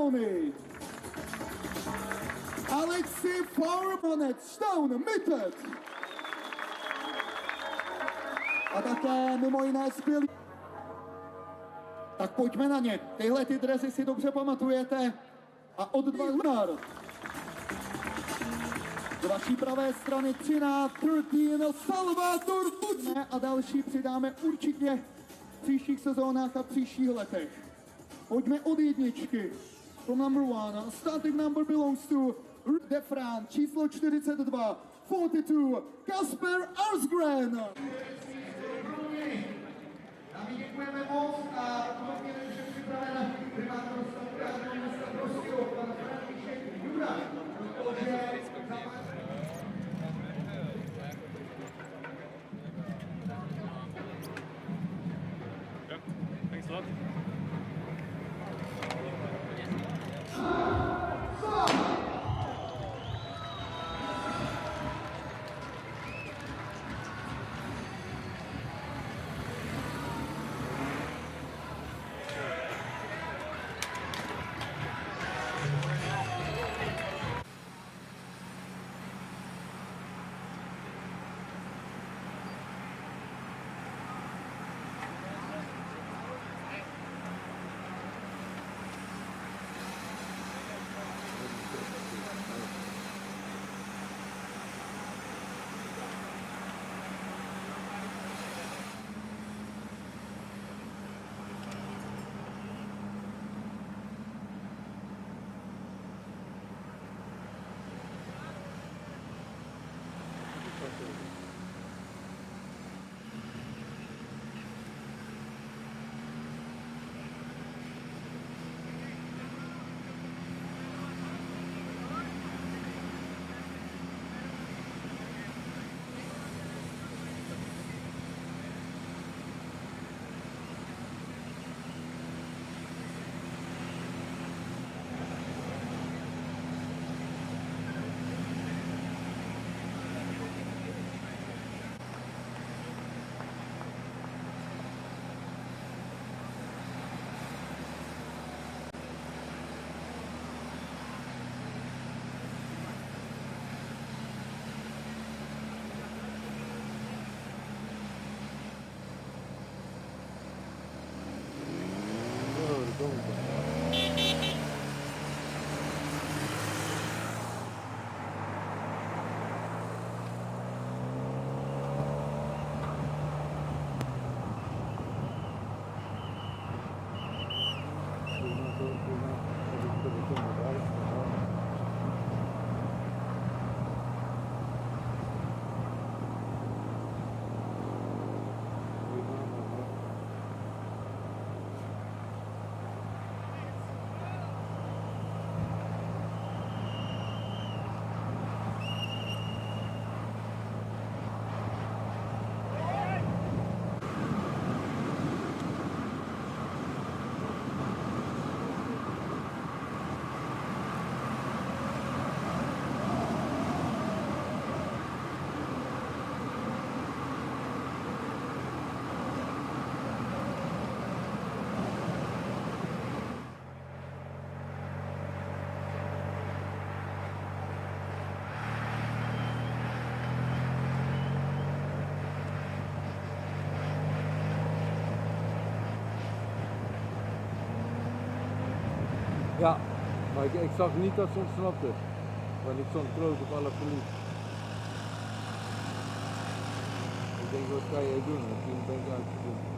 Brownie. Alexi Formanec, Stone, Mittet. A také mimo jiné skvělý. Tak pojďme na ně. Tyhle ty dresy si dobře pamatujete. A od 2 z vaší pravé strany 13, Salvador Bucne a další přidáme určitě v příštích sezónách a příštích letech. Pojďme od jedničky. From number 1, starting number belongs to de France, číslo 42, 42, Kasper Arsgren. My děkujeme moc a podobně už je připraven primátor stavitelného města Prostějov, pan František Jura, protože Thanks a lot. Ja, maar ik zag niet dat ze ontsnapte. Want ik stond groot op alle verlies. Ik denk, wat kan jij doen? Misschien ben ik uitgevoerd.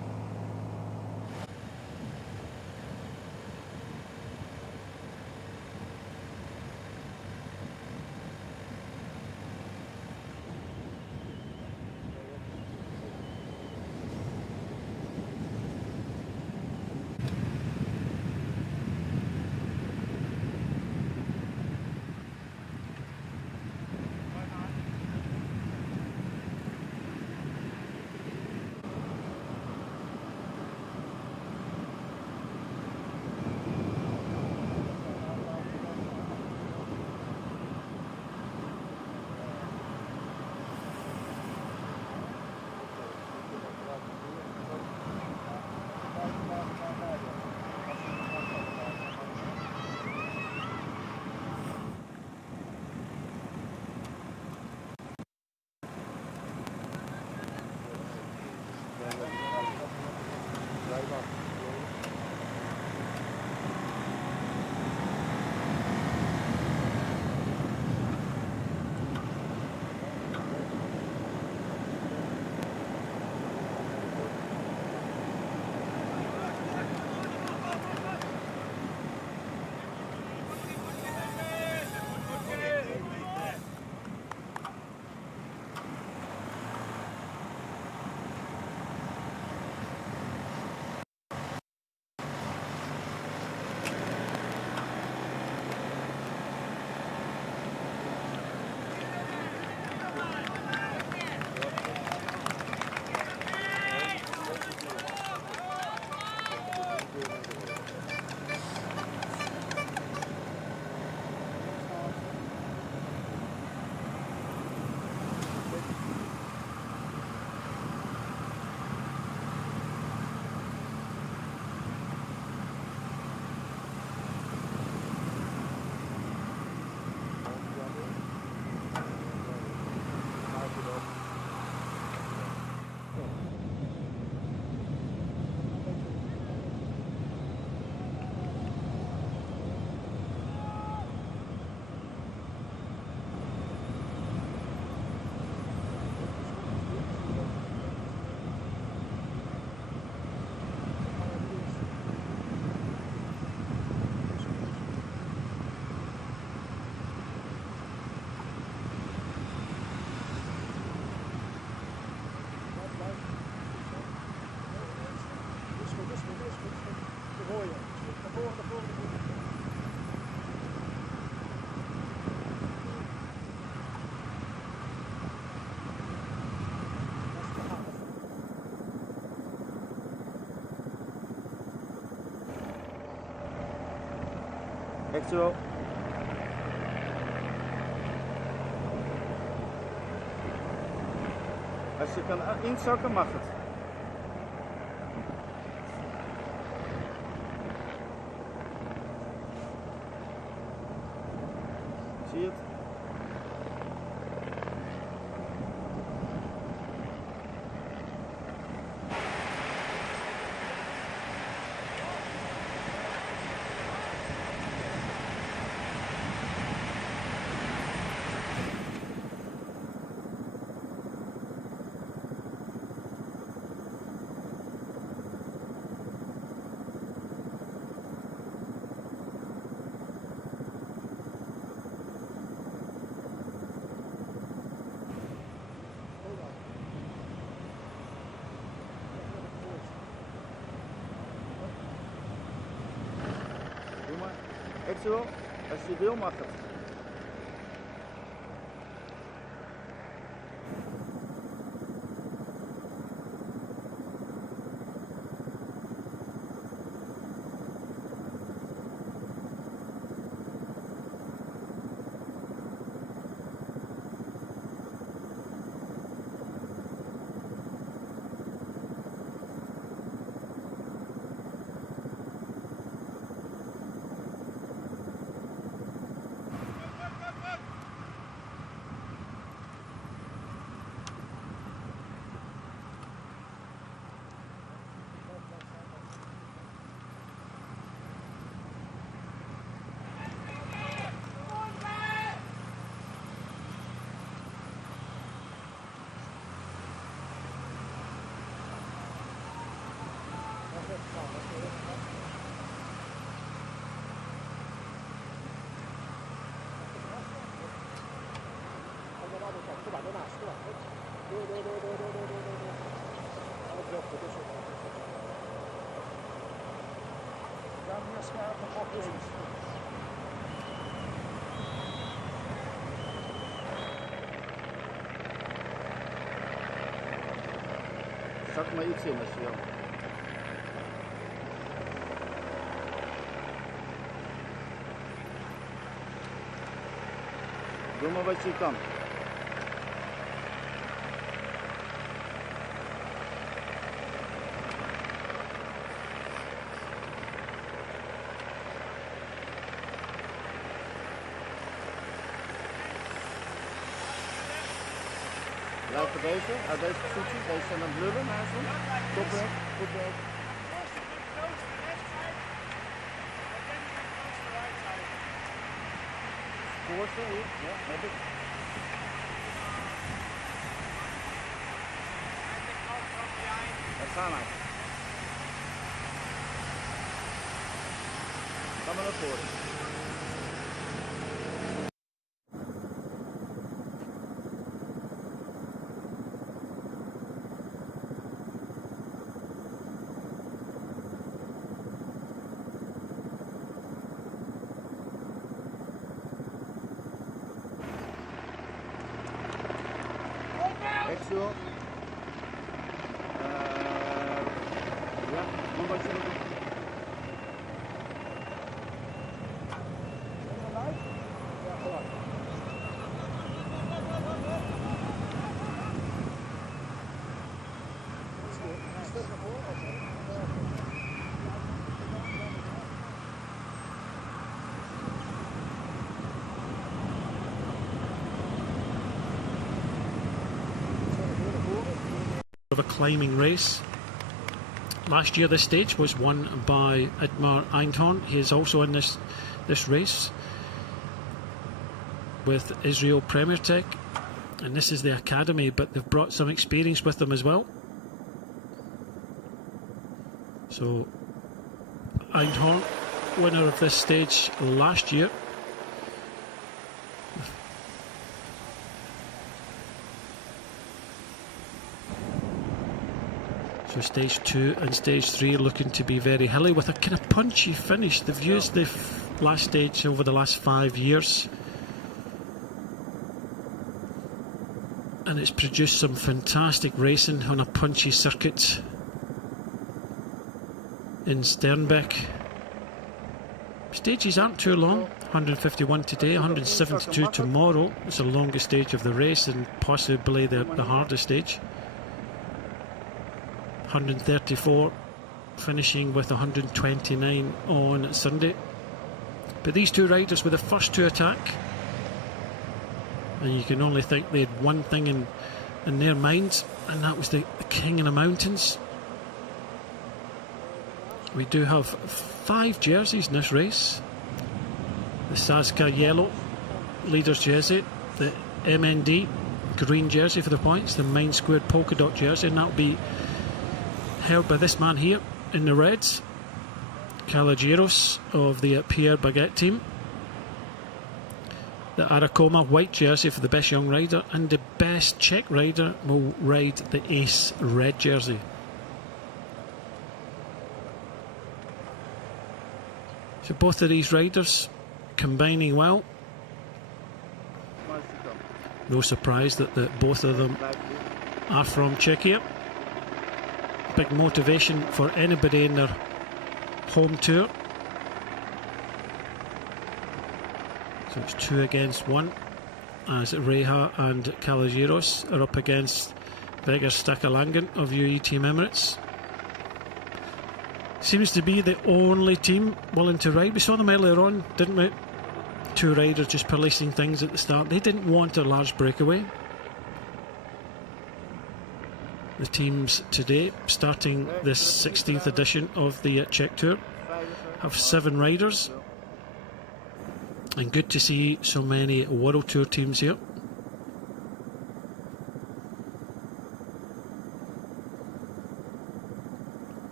Extra. Als je kan inzakken mag het. Zie je het? Doe maar. Extra. Als je wil mag het. Zak maar iets in als je wil. Doe maar wat je kan. Blijf bij deze, uit deze positie, deze zijn aan het lullen naast hem. Goed werk, goed werk. Voorste hier, ja, heb ik. Daar gaan we. Ga maar naar voren. Extra. Ja, doe wat je wil doen. Ja, gelijk. Of a climbing race. Last year this stage was won by Idmar Einhorn. He is also in this race with Israel Premier Tech, and this is the academy, but they've brought some experience with them as well. So Einhorn, winner of this stage last year. So stage 2 and stage 3 looking to be very hilly with a kind of punchy finish. They've used the last stage over the last 5 years, and it's produced some fantastic racing on a punchy circuit in Sternbeck. Stages aren't too long, 151 today, 172 tomorrow. It's the longest stage of the race and possibly the hardest stage. 134 finishing with 129 on Sunday. But these two riders were the first to attack, and you can only think they had one thing in their minds, and that was the king of the mountains. We do have 5 jerseys in this race. The Sazka yellow leader's jersey, the MND green jersey for the points, the Main Squared polka dot jersey, and that will be held by this man here in the reds, Kalagiros of the Pierre Baguette team. The Aracoma white jersey for the best young rider, and the best Czech rider will ride the Ace red jersey. So both of these riders combining well. No surprise that both of them are from Czechia. Big motivation for anybody in their home tour. So it's 2 against 1 as Reha and Kalagiros are up against Vegas Stakalangan of UAE Team Emirates. Seems to be the only team willing to ride. We saw them earlier on, didn't we? 2 riders just policing things at the start. They didn't want a large breakaway. The teams today, starting this 16th edition of the Czech Tour, have 7 riders. And good to see so many World Tour teams here.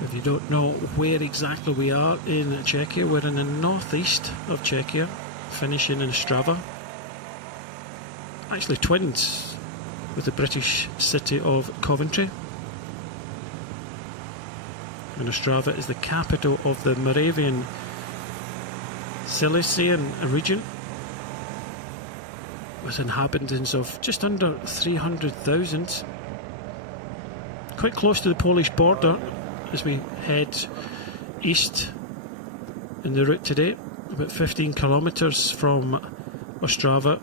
If you don't know where exactly we are in Czechia, we're in the northeast of Czechia, finishing in Ostrava. Actually twins with the British city of Coventry. And Ostrava is the capital of the Moravian Silesian region, with inhabitants of just under 300,000. Quite close to the Polish border as we head east in the route today. About 15 kilometres from Ostrava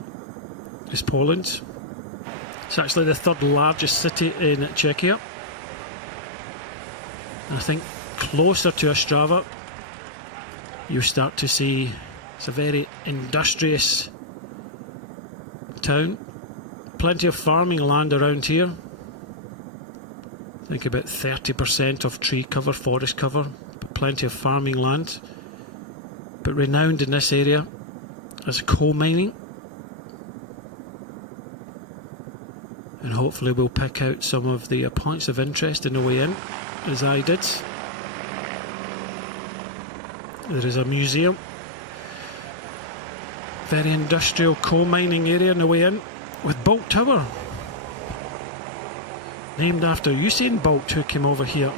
is Poland. It's actually the 3rd largest city in Czechia. And I think closer to Ostrava you start to see it's a very industrious town. Plenty of farming land around here. I think about 30% of tree cover, forest cover, but plenty of farming land. But renowned in this area as coal mining. And hopefully we'll pick out some of the points of interest in the way in, as I did. There is a museum. Very industrial coal mining area in the way in, with Bolt Tower. Named after Usain Bolt, who came over here.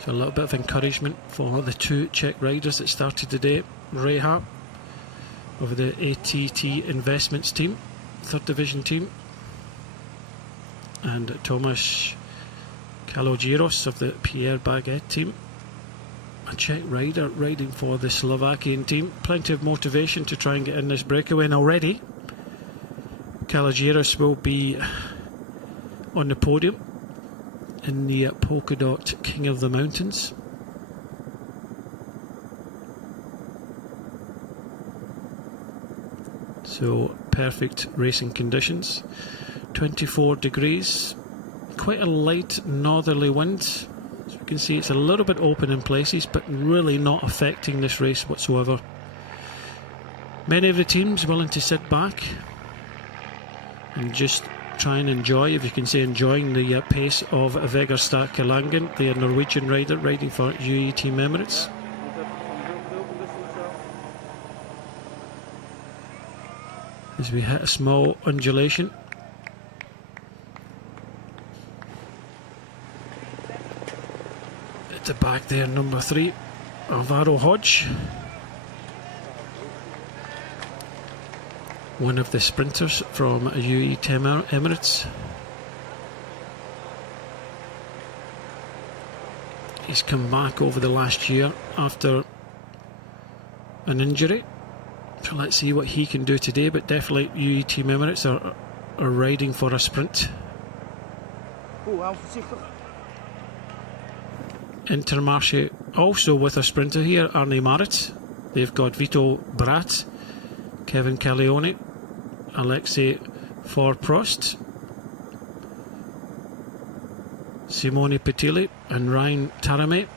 So a little bit of encouragement for the 2 Czech riders that started today. Reha of the ATT Investments team, 3rd division team, and Tomáš Kalogiros of the Pierre Baguette team. A Czech rider riding for the Slovakian team. Plenty of motivation to try and get in this breakaway, and already Kalagiros will be on the podium in the polka dot King of the Mountains. So perfect racing conditions. 24 degrees, quite a light northerly wind. As you can see, it's a little bit open in places, but really not affecting this race whatsoever. Many of the teams willing to sit back and just try and enjoy, if you can say enjoying, the pace of Vegard Stakalangan, the Norwegian rider riding for UAE Team Emirates. As we hit a small undulation, At the back there, number 3, Alvaro Hodge. One of the sprinters from UAE Emirates. He's come back over the last year after an injury. So let's see what he can do today, but definitely UAE Team Emirates are riding for a sprint. Intermarché also with a sprinter here, Arne Marit. They've got Vito Brat, Kevin Calleoni, Alexei Forprost, Simone Petilli and Ryan Taramay.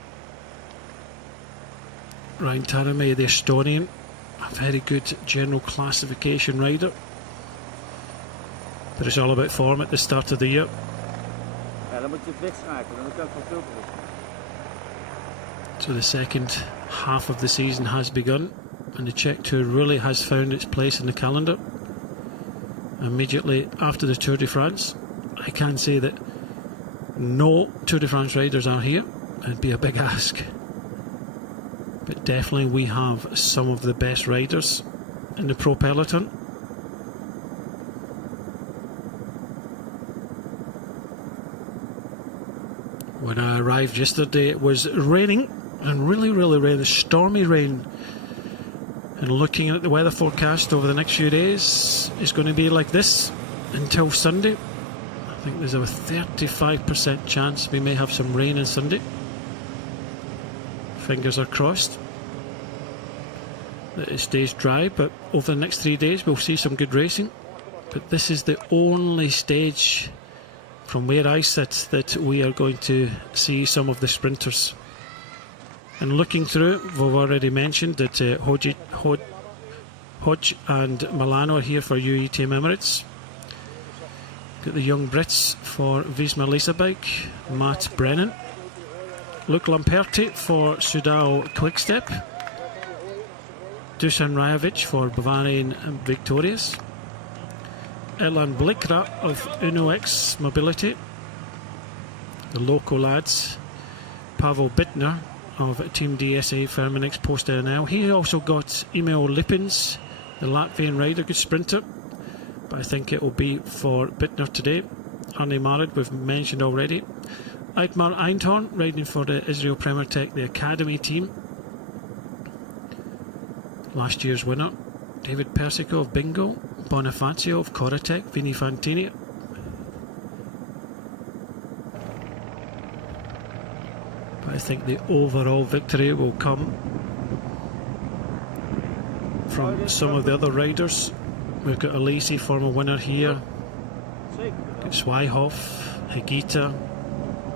Ryan Taramay, the Estonian, a very good general classification rider. But it's all about form at the start of the year. So the second half of the season has begun, and the Czech Tour really has found its place in the calendar. Immediately after the Tour de France, I can say that no Tour de France riders are here. It'd be a big ask. But definitely we have some of the best riders in the Pro Peloton. When I arrived yesterday, it was raining, and really raining, stormy rain. And looking at the weather forecast over the next few days, it's going to be like this until Sunday. I think there's a 35% chance we may have some rain on Sunday. Fingers are crossed that it stays dry, but over the next 3 days we'll see some good racing. But this is the only stage from where I sit that we are going to see some of the sprinters. And looking through, we've already mentioned that Hodge and Milano are here for UAE Team Emirates. Got the young Brits for Visma Lease Bike, Matt Brennan. Luke Lamperti for Sudal Quickstep. Dusan Rajovic for Bavarian Victorious. Elan Blikra of Uno X Mobility. The local lads. Pavel Bittner of Team DSA Firmenich Post NL. He also got Emil Lippens, the Latvian rider, good sprinter. But I think it will be for Bittner today. Arne Marit, we've mentioned already. Eikmar Einhorn riding for the Israel Premier Tech, the Academy team. Last year's winner. David Persico of Bingo. Bonifacio of Corotech. Vini Fantini. But I think the overall victory will come from some of the other riders. We've got Alesi, former winner here. Got Swyhoff, Higita,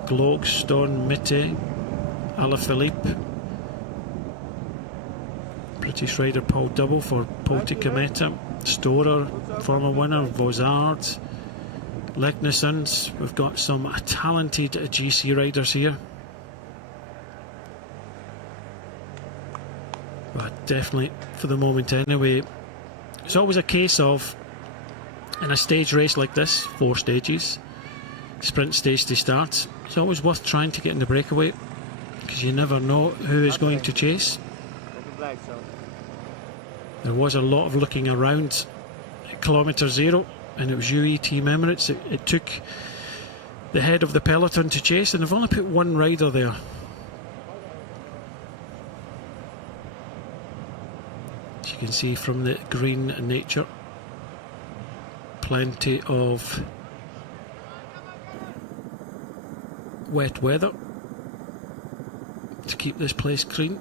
Glock, Storm, Mitte, Alaphilippe. British rider Paul Double for Polti Cometa. Storer, former winner, Vozard, Leknesons. We've got some talented GC riders here. But definitely, for the moment anyway, it's always a case of, in a stage race like this, 4 stages, sprint stage to start, it's always worth trying to get in the breakaway, because you never know who is going to chase. There was a lot of looking around at kilometre 0, and it was UAE Team Emirates. It took the head of the peloton to chase, and they've only put one rider there. As you can see from the green nature, plenty of wet weather to keep this place clean.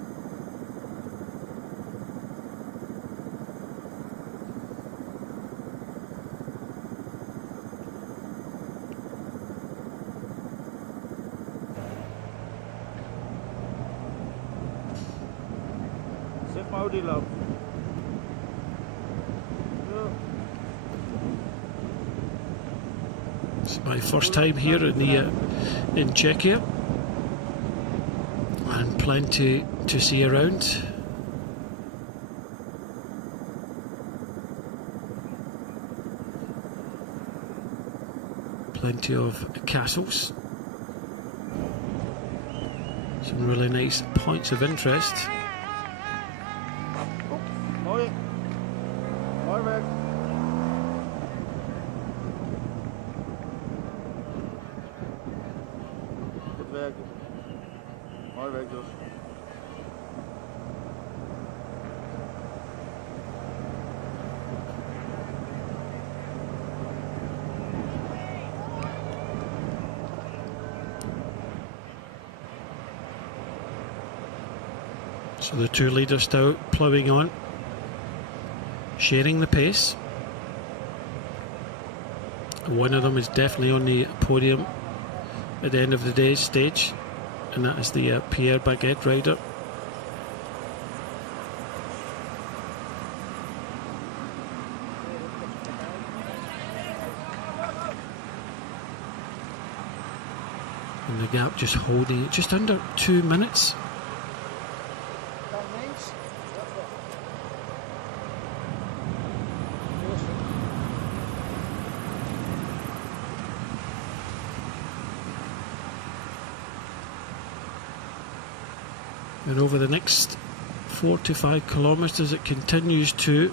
It's my first time here in Czechia, and plenty to see around. Plenty of castles. Some really nice points of interest. Mooi. Mooi werk. Goed werk. Mooi werk, Jos. So the two leaders still ploughing on, sharing the pace. One of them is definitely on the podium at the end of the day's stage, and that is the Pierre Baguette rider. And the gap just holding it just under 2 minutes. And over the next 4 to 5 kilometres it continues to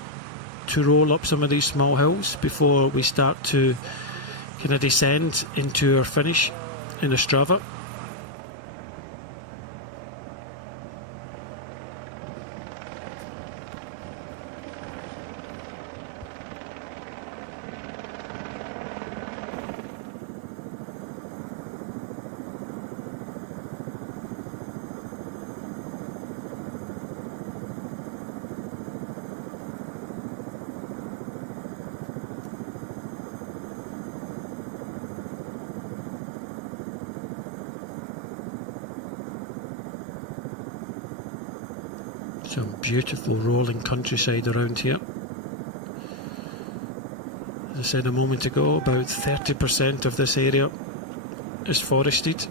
roll up some of these small hills before we start to kind of descend into our finish in Ostrava. Some beautiful rolling countryside around here. As I said a moment ago, about 30% of this area is forested.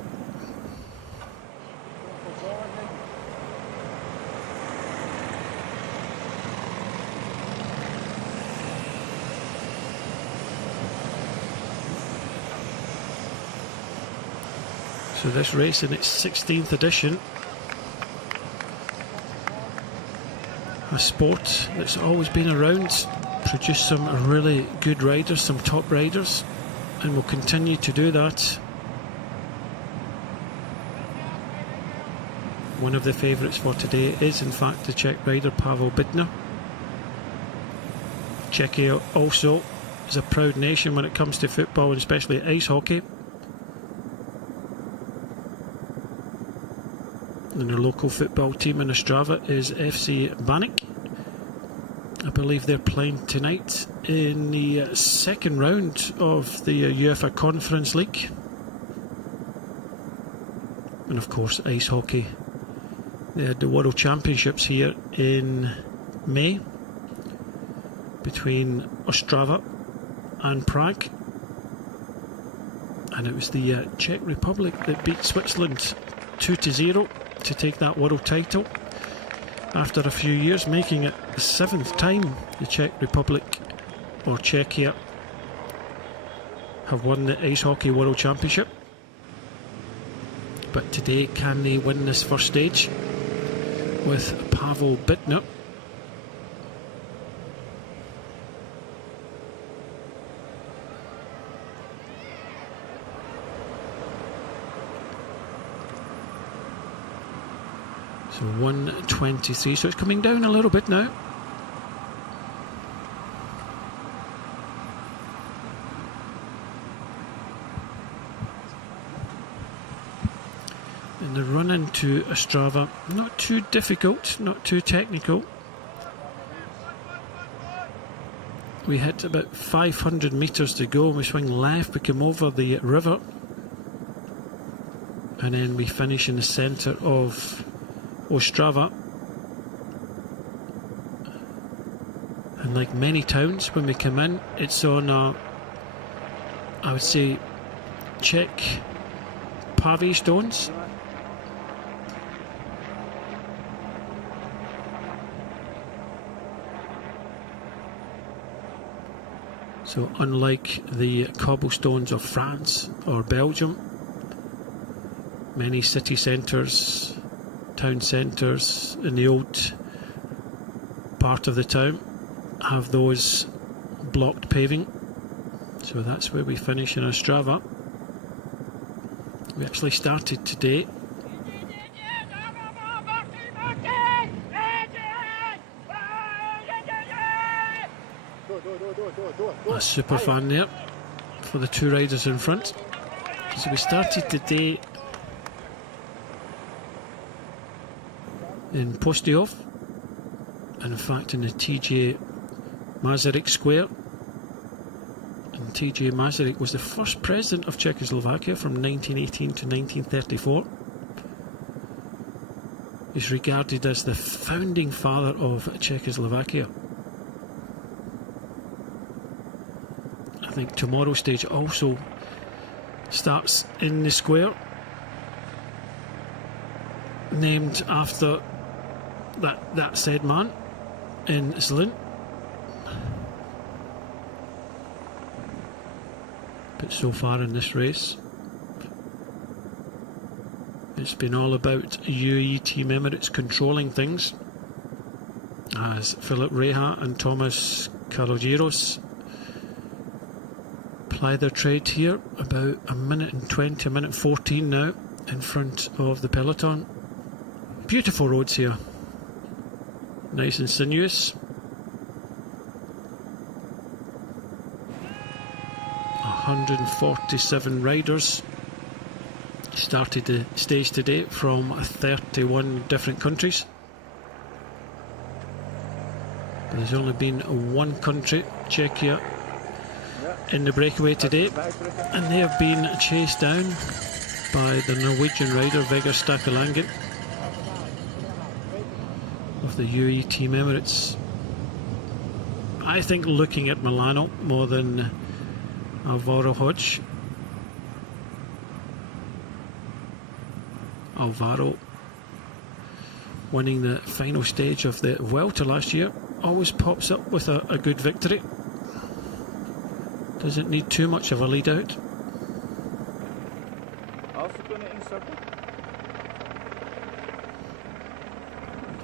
So this race in its 16th edition, a sport that's always been around, produced some really good riders, some top riders, and will continue to do that. One of the favourites for today is in fact the Czech rider Pavel Bidner. Czechia also is a proud nation when it comes to football and especially ice hockey. And their local football team in Ostrava is FC Baník. I believe they're playing tonight in the second round of the UEFA Conference League. And of course ice hockey. They had the World Championships here in May between Ostrava and Prague. And it was the Czech Republic that beat Switzerland 2-0 to take that world title after a few years, making it the 7th time the Czech Republic or Czechia have won the Ice Hockey World Championship. But today, can they win this first stage with Pavel Bidner? So 1:23, so it's coming down a little bit now. And the run into Ostrava, not too difficult, not too technical. We hit about 500 metres to go, and we swing left, we come over the river, and then we finish in the centre of Ostrava. And like many towns, when we come in, it's on I would say Czech pave stones. So unlike the cobblestones of France or Belgium, Many city centres, town centres in the old part of the town have those blocked paving. So that's where we finish in Ostrava. We actually started today. A super fan there for the two riders in front. So we started today in Prostějov, and in fact in the TJ Masaryk Square. And TJ Masaryk was the first president of Czechoslovakia from 1918 to 1934. He's regarded as the founding father of Czechoslovakia. I think tomorrow's stage also starts in the square, named after that said man in Sleduj. But so far in this race, it's been all about UAE Team Emirates controlling things, as Philip Reha and Thomas Kalogiros ply their trade here, about a minute and 20, a minute 14 now in front of the peloton. Beautiful roads here, nice and sinuous. 147 riders started the stage today from 31 different countries. But there's only been one country, Czechia, in the breakaway today, and they have been chased down by the Norwegian rider Vegard Stakalangen of the UAE Team Emirates. I think looking at Milano more than Alvaro Hodge. Alvaro winning the final stage of the Vuelta last year always pops up with a good victory. Doesn't need too much of a lead out.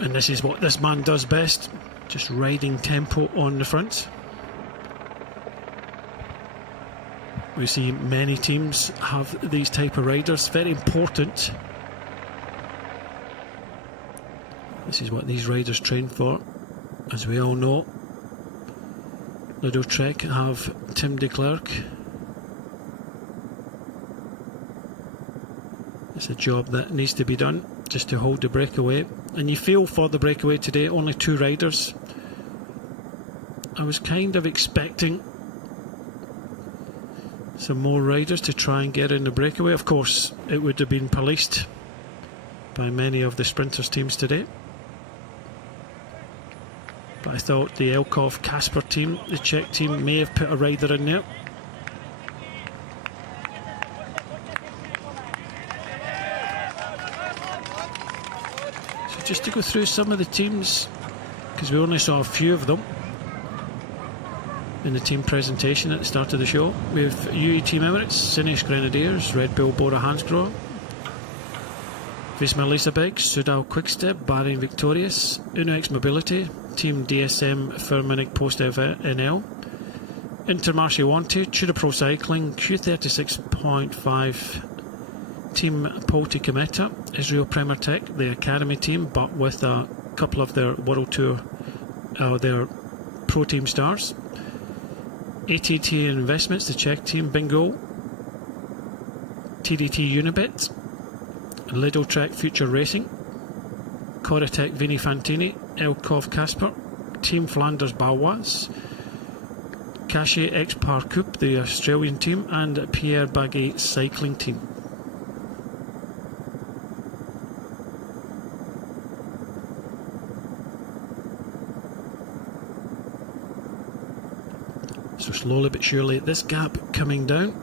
And this is what this man does best, just riding tempo on the front. We see many teams have these type of riders, very important. This is what these riders train for, as we all know. Trek have Tim de Klerk. It's a job that needs to be done just to hold the breakaway, and you feel for the breakaway today, only two riders. I was kind of expecting some more riders to try and get in the breakaway. Of course, it would have been policed by many of the sprinters teams today. But I thought the Elkov Kasper team, the Czech team, may have put a rider in there. So just to go through some of the teams, because we only saw a few of them in the team presentation at the start of the show. We have UAE Team Emirates, Sinesh Grenadiers, Red Bull Bora Hansgrohe, Visma Leasebag, Sudal Quickstep, Bahrain Victorious, Uno X Mobility, Team DSM Firmenich Postev NL, Intermarché Wanty, Tudor Pro Cycling, Q36.5, Team Polti Cometa, Israel Premier Tech, the Academy team, but with a couple of their World Tour, their Pro Team stars. ATT Investments, the Czech team, Bingo, TDT Unibet, Lidl Trek Future Racing, Coratec Vini Fantini, Elkov Kasper, Team Flanders Balois, Cachet X Parcoup, the Australian team, and Pierre Baguet Cycling team. So slowly but surely this gap coming down.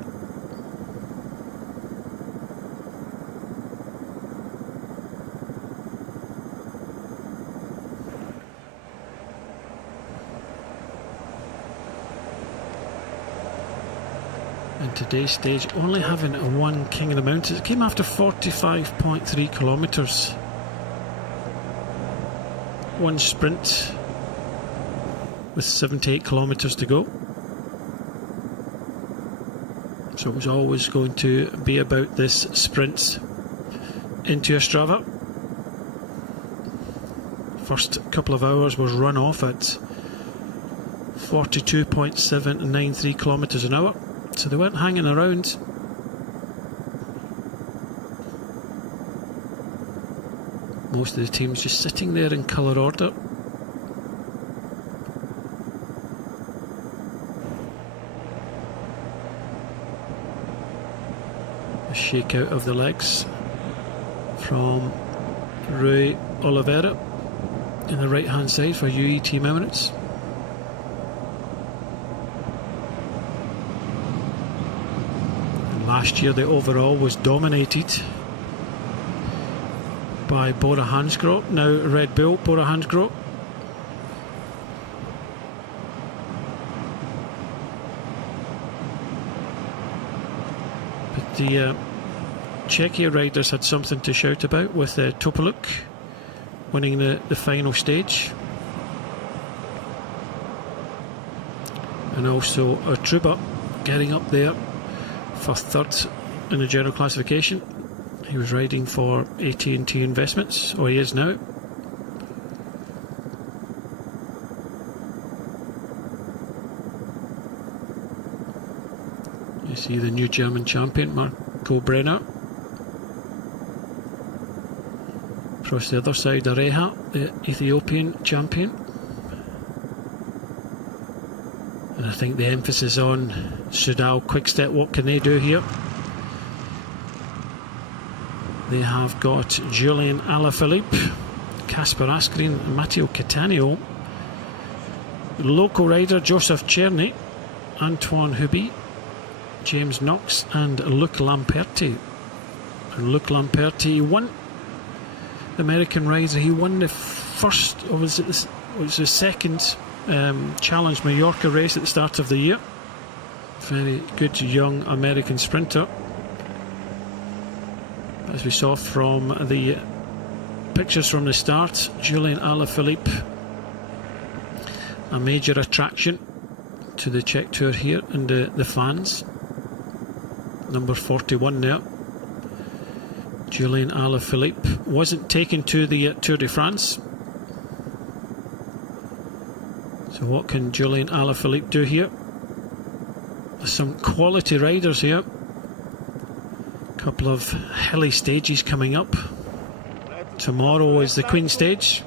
in today's stage, only having one King of the Mountains. It came after 45.3 kilometres. One sprint with 78 kilometres to go. So it was always going to be about this sprint into Ostrava. First couple of hours was run off at 42.793 kilometres an hour. So they weren't hanging around. Most of the teams just sitting there in colour order. A shake out of the legs from Rui Oliveira in the right hand side for UE Team Emirates. Last year the overall was dominated by Bora Hansgrohe, now Red Bull Bora Hansgrohe. But the Czechia riders had something to shout about with Topoluk winning the final stage. And also Ostrava getting up there for third in the general classification. He was riding for AT&T Investments, or he is now. You see the new German champion, Marco Brenner. Across the other side, Areha, the Ethiopian champion. And I think the emphasis on Soudal Quickstep, what can they do here? They have got Julian Alaphilippe, Kasper Asgreen, Matteo Cattaneo, local rider Joseph Czerny, Antoine Hubi, James Knox and Luc Lamperti. And Luc Lamperti won. The American rider, he won the first, or was it the second Challenge Mallorca race at the start of the year. Very good young American sprinter. As we saw from the pictures from the start, Julian Alaphilippe, a major attraction to the Czech Tour here and the fans. Number 41 there. Julian Alaphilippe wasn't taken to the Tour de France. So what can Julian Alaphilippe do here? There's some quality riders here. A couple of hilly stages coming up. Tomorrow is the Queen stage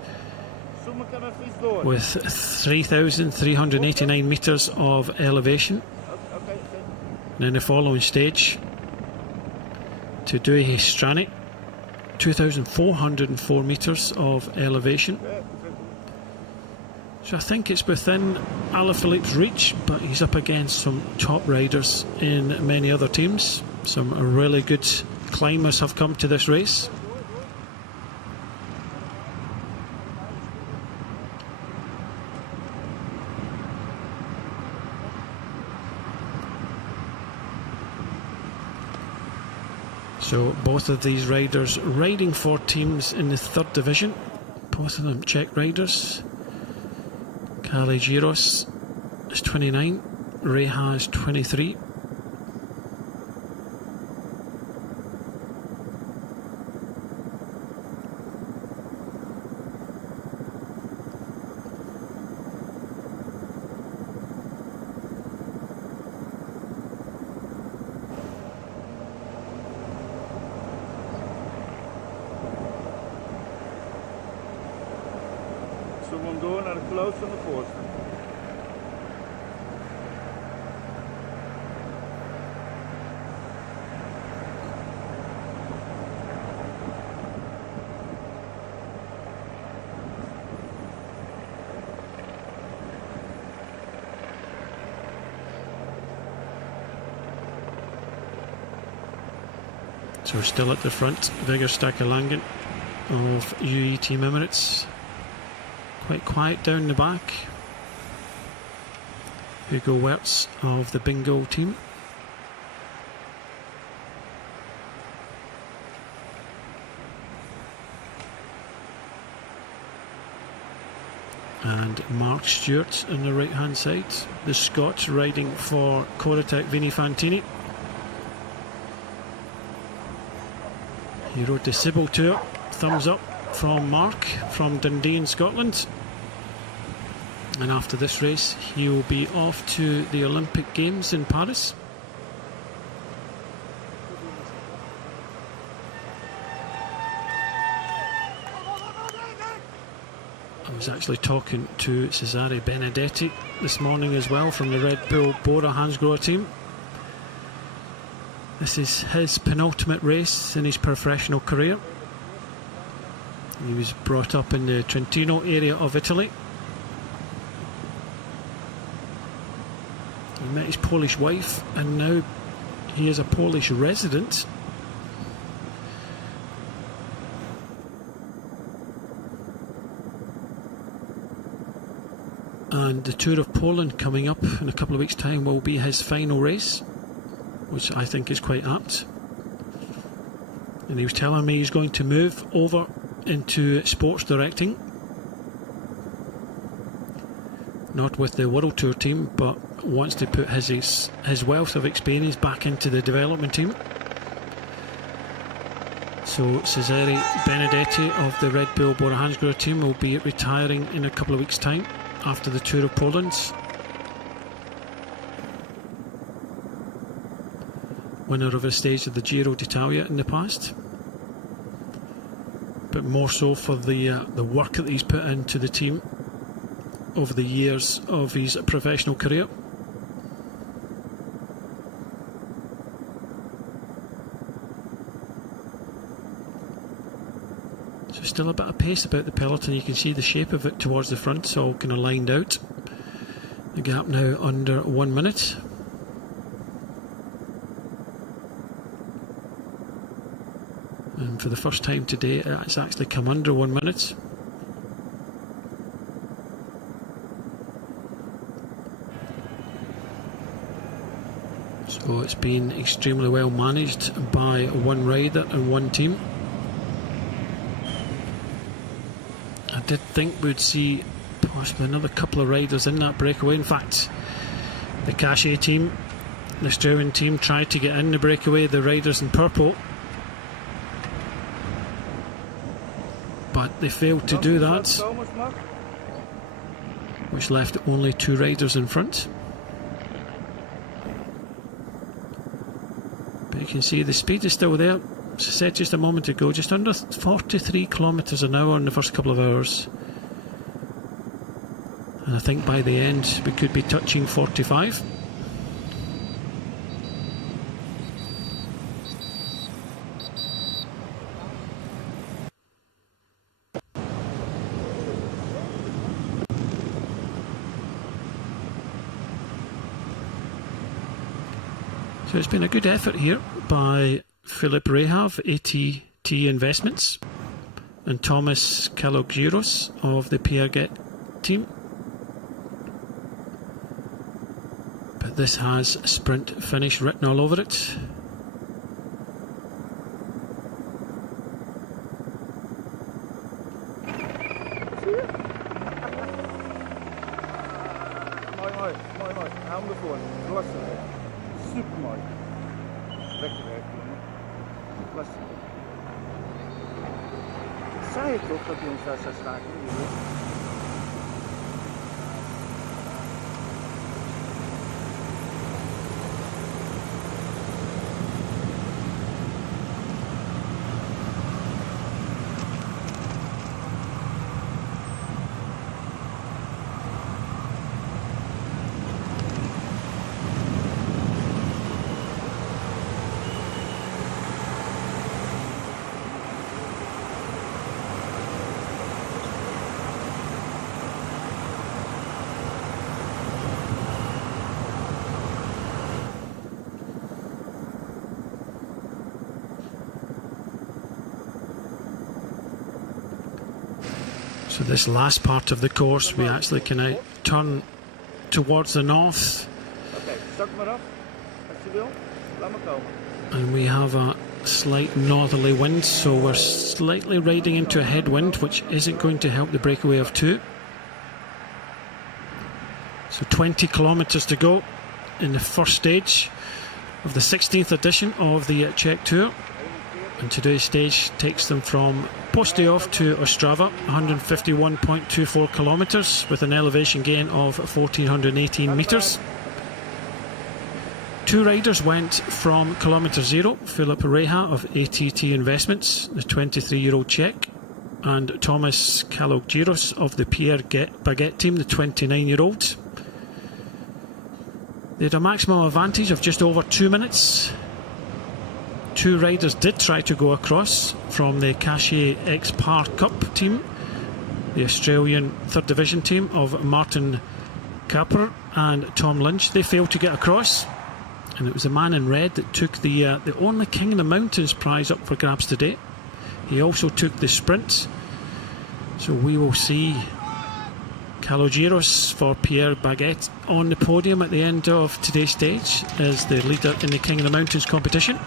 with 3,389 metres of elevation. And then the following stage, Tudui Strani, 2,404 metres of elevation. So I think it's within Alaphilippe's reach, but he's up against some top riders in many other teams. Some really good climbers have come to this race. So both of these riders riding for teams in the third division. Both of them Czech riders. Kali Giros is 29, Reha is 23. Someone going at a close on the course. So still at the front, Vigor Stakalangen of UE Team Emirates. Quite quiet down the back. Hugo Wertz of the Bingo team. and Mark Stewart on the right hand side. The Scots riding for Corotec Vini Fantini. He rode the Sybil Tour. Thumbs up from Mark from Dundee in Scotland. And after this race he will be off to the Olympic Games in Paris. I was actually talking to Cesare Benedetti this morning as well from the Red Bull Bora Hansgrohe team. This is his penultimate race in his professional career. He was brought up in the Trentino area of Italy. He met his Polish wife and now he is a Polish resident. And the Tour of Poland coming up in a couple of weeks' time will be his final race, which I think is quite apt. And he was telling me he's going to move over into sports directing, not with the World Tour team, but wants to put his wealth of experience back into the development team. So Cesare Benedetti of the Red Bull Bora Hansgrohe team will be retiring in a couple of weeks' time after the Tour of Poland. Winner of a stage of the Giro d'Italia in the past, but more so for the work that he's put into the team over the years of his professional career. So still a bit of pace about the peloton. You can see the shape of it towards the front, it's all kind of lined out. The gap now under 1 minute. And for the first time today it's actually come under 1 minute. So it's been extremely well managed by one rider and one team. I did think we'd see possibly another couple of riders in that breakaway. In fact, the Cachet team, the Australian team, tried to get in the breakaway, the riders in purple, but they failed to do that, which left only two riders in front. But you can see the speed is still there. As I said just a moment ago, just under 43 kilometres an hour in the first couple of hours, and I think by the end we could be touching 45. So it's been a good effort here by Philip Rehav, ATT Investments, and Thomas Kalogiros of the Piaget team. But this has sprint finish written all over it. Supermooi. Lekker werk, jongen. Klasse. Zei ik toch dat hij ons daar zou schakelen? So this last part of the course, we actually can turn towards the north, and we have a slight northerly wind, so we're slightly riding into a headwind, which isn't going to help the breakaway of two. So 20 kilometres to go in the first stage of the 16th edition of the Czech Tour. And today's stage takes them from Prostějov to Ostrava, 151.24 kilometres with an elevation gain of 1418 metres. Two riders went from kilometre zero: Filip Reha of ATT Investments, the 23-year-old Czech, and Thomas Kalogyiros of the Pierre Baguette team, the 29-year-old. They had a maximum advantage of just over 2 minutes. Two riders did try to go across from the Cachet X-Par Cup team, the Australian 3rd Division team of Martin Kapper and Tom Lynch. They failed to get across, and it was the man in red that took the only King of the Mountains prize up for grabs today. He also took the sprint, so we will see Kalogyiros for Pierre Baguette on the podium at the end of today's stage as the leader in the King of the Mountains competition.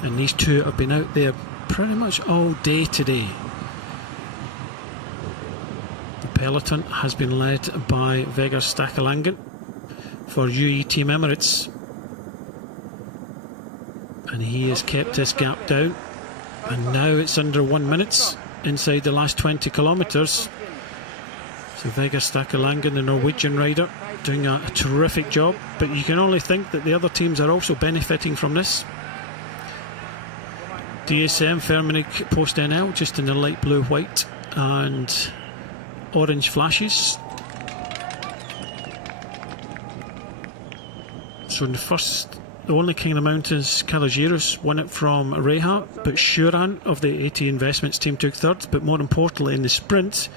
And these two have been out there pretty much all day today. The peloton has been led by Vegard Stakalangen for UE Team Emirates, and he has kept his gap down, and now it's under 1 minute inside the last 20 kilometres. So Vegard Stakalangen, the Norwegian rider, doing a terrific job, but you can only think that the other teams are also benefiting from this. DSM, Firmenich, Post NL, just in the light blue, white and orange flashes. So in the only King of the Mountains, Kalogyiros won it from Reha, but Shuran of the AT Investments team took third. But more importantly, in the sprint,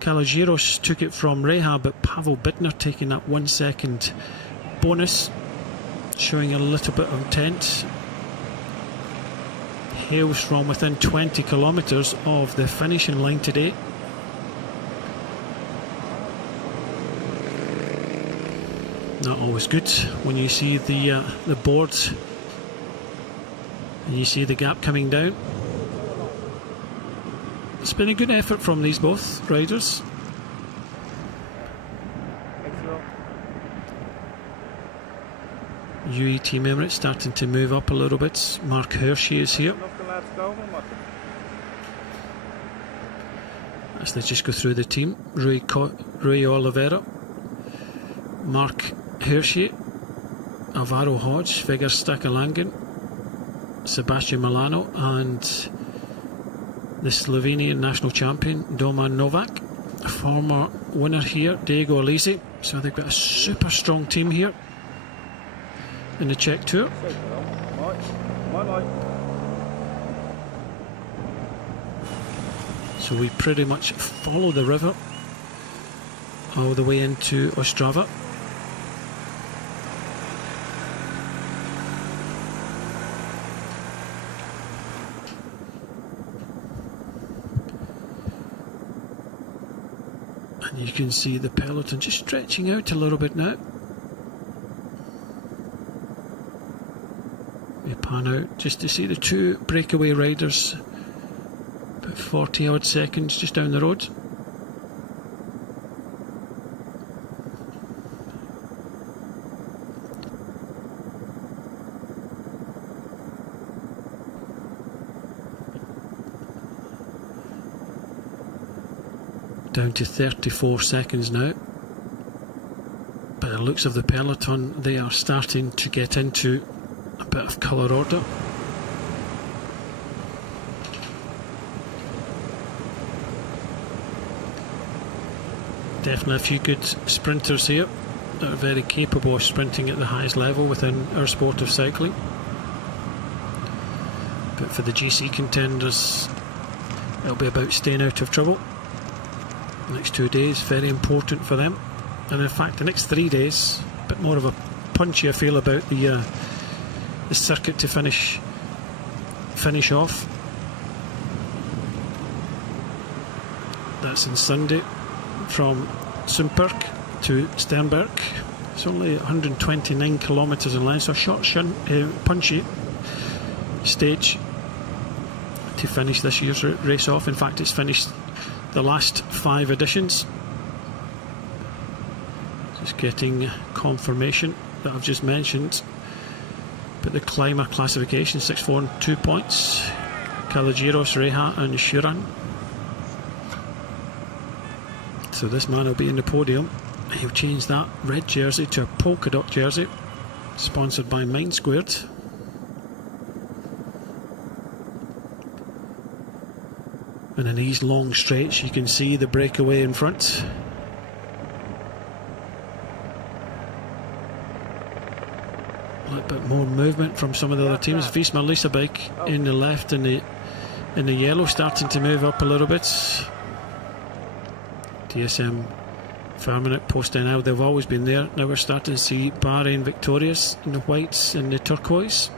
Kalogyiros took it from Reha, but Pavel Bittner taking that 1 second bonus, showing a little bit of intent. Hails from within 20 kilometres of the finishing line today. Not always good when you see the board and you see the gap coming down. It's been a good effort from these both riders. UE Team Emirates starting to move up a little bit. Mark Hershey is here as they just go through the team. Rui Oliveira, Mark Hershey, Alvaro Hodge, Vegard Stakalangen, Sebastian Milano, and the Slovenian national champion Doman Novak, a former winner here, Diego Alesi. So they've got a super strong team here in the Czech Tour. So we pretty much follow the river all the way into Ostrava. And you can see the peloton just stretching out a little bit now. We pan out just to see the two breakaway riders about 40 odd seconds just down the road. Down to 34 seconds now. By the looks of the peloton, they are starting to get into a bit of colour order. Definitely a few good sprinters here that are very capable of sprinting at the highest level within our sport of cycling. But for the GC contenders, it'll be about staying out of trouble. The next 2 days, very important for them. And in fact, the next 3 days, a bit more of a punchy I feel about the circuit to finish off. That's on Sunday from Sundberg to Sternberg. It's only 129 kilometres in length, so a short, punchy stage to finish this year's race off. In fact, it's finished the last 5 editions. Just getting confirmation that I've just mentioned. But the climber classification, 6-4 and 2 points. Kalagiros, Reha and Shuran. So this man will be in the podium. He'll change that red jersey to a polka dot jersey, sponsored by Mind Squared. And in these long straights you can see the breakaway in front. A little bit more movement from some of the other teams. Visma Leasabike in the left and in the yellow, starting to move up a little bit. DSM Firmenich posting out, they've always been there. Now we're starting to see Bahrain victorious in the whites and the turquoise.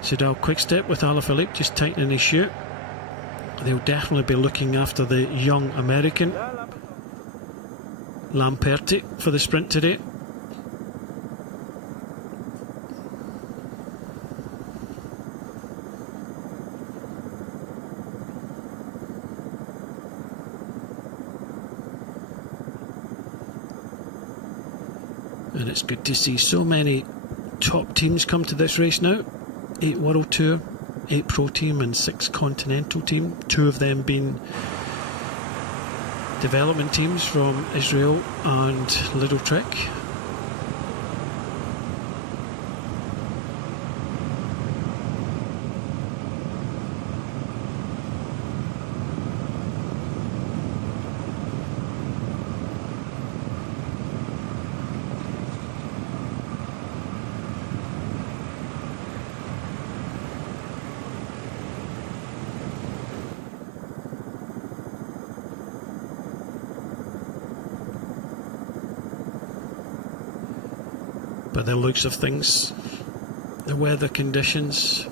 Soudal Quickstep with Alaphilippe just tightening his shoe. They'll definitely be looking after the young American Lamperti for the sprint today. And it's good to see so many top teams come to this race now. 8 World Tour, 8 Pro Team and 6 Continental Team. 2 of them being development teams from Israel and Little Trek. By the looks of things, the weather conditions,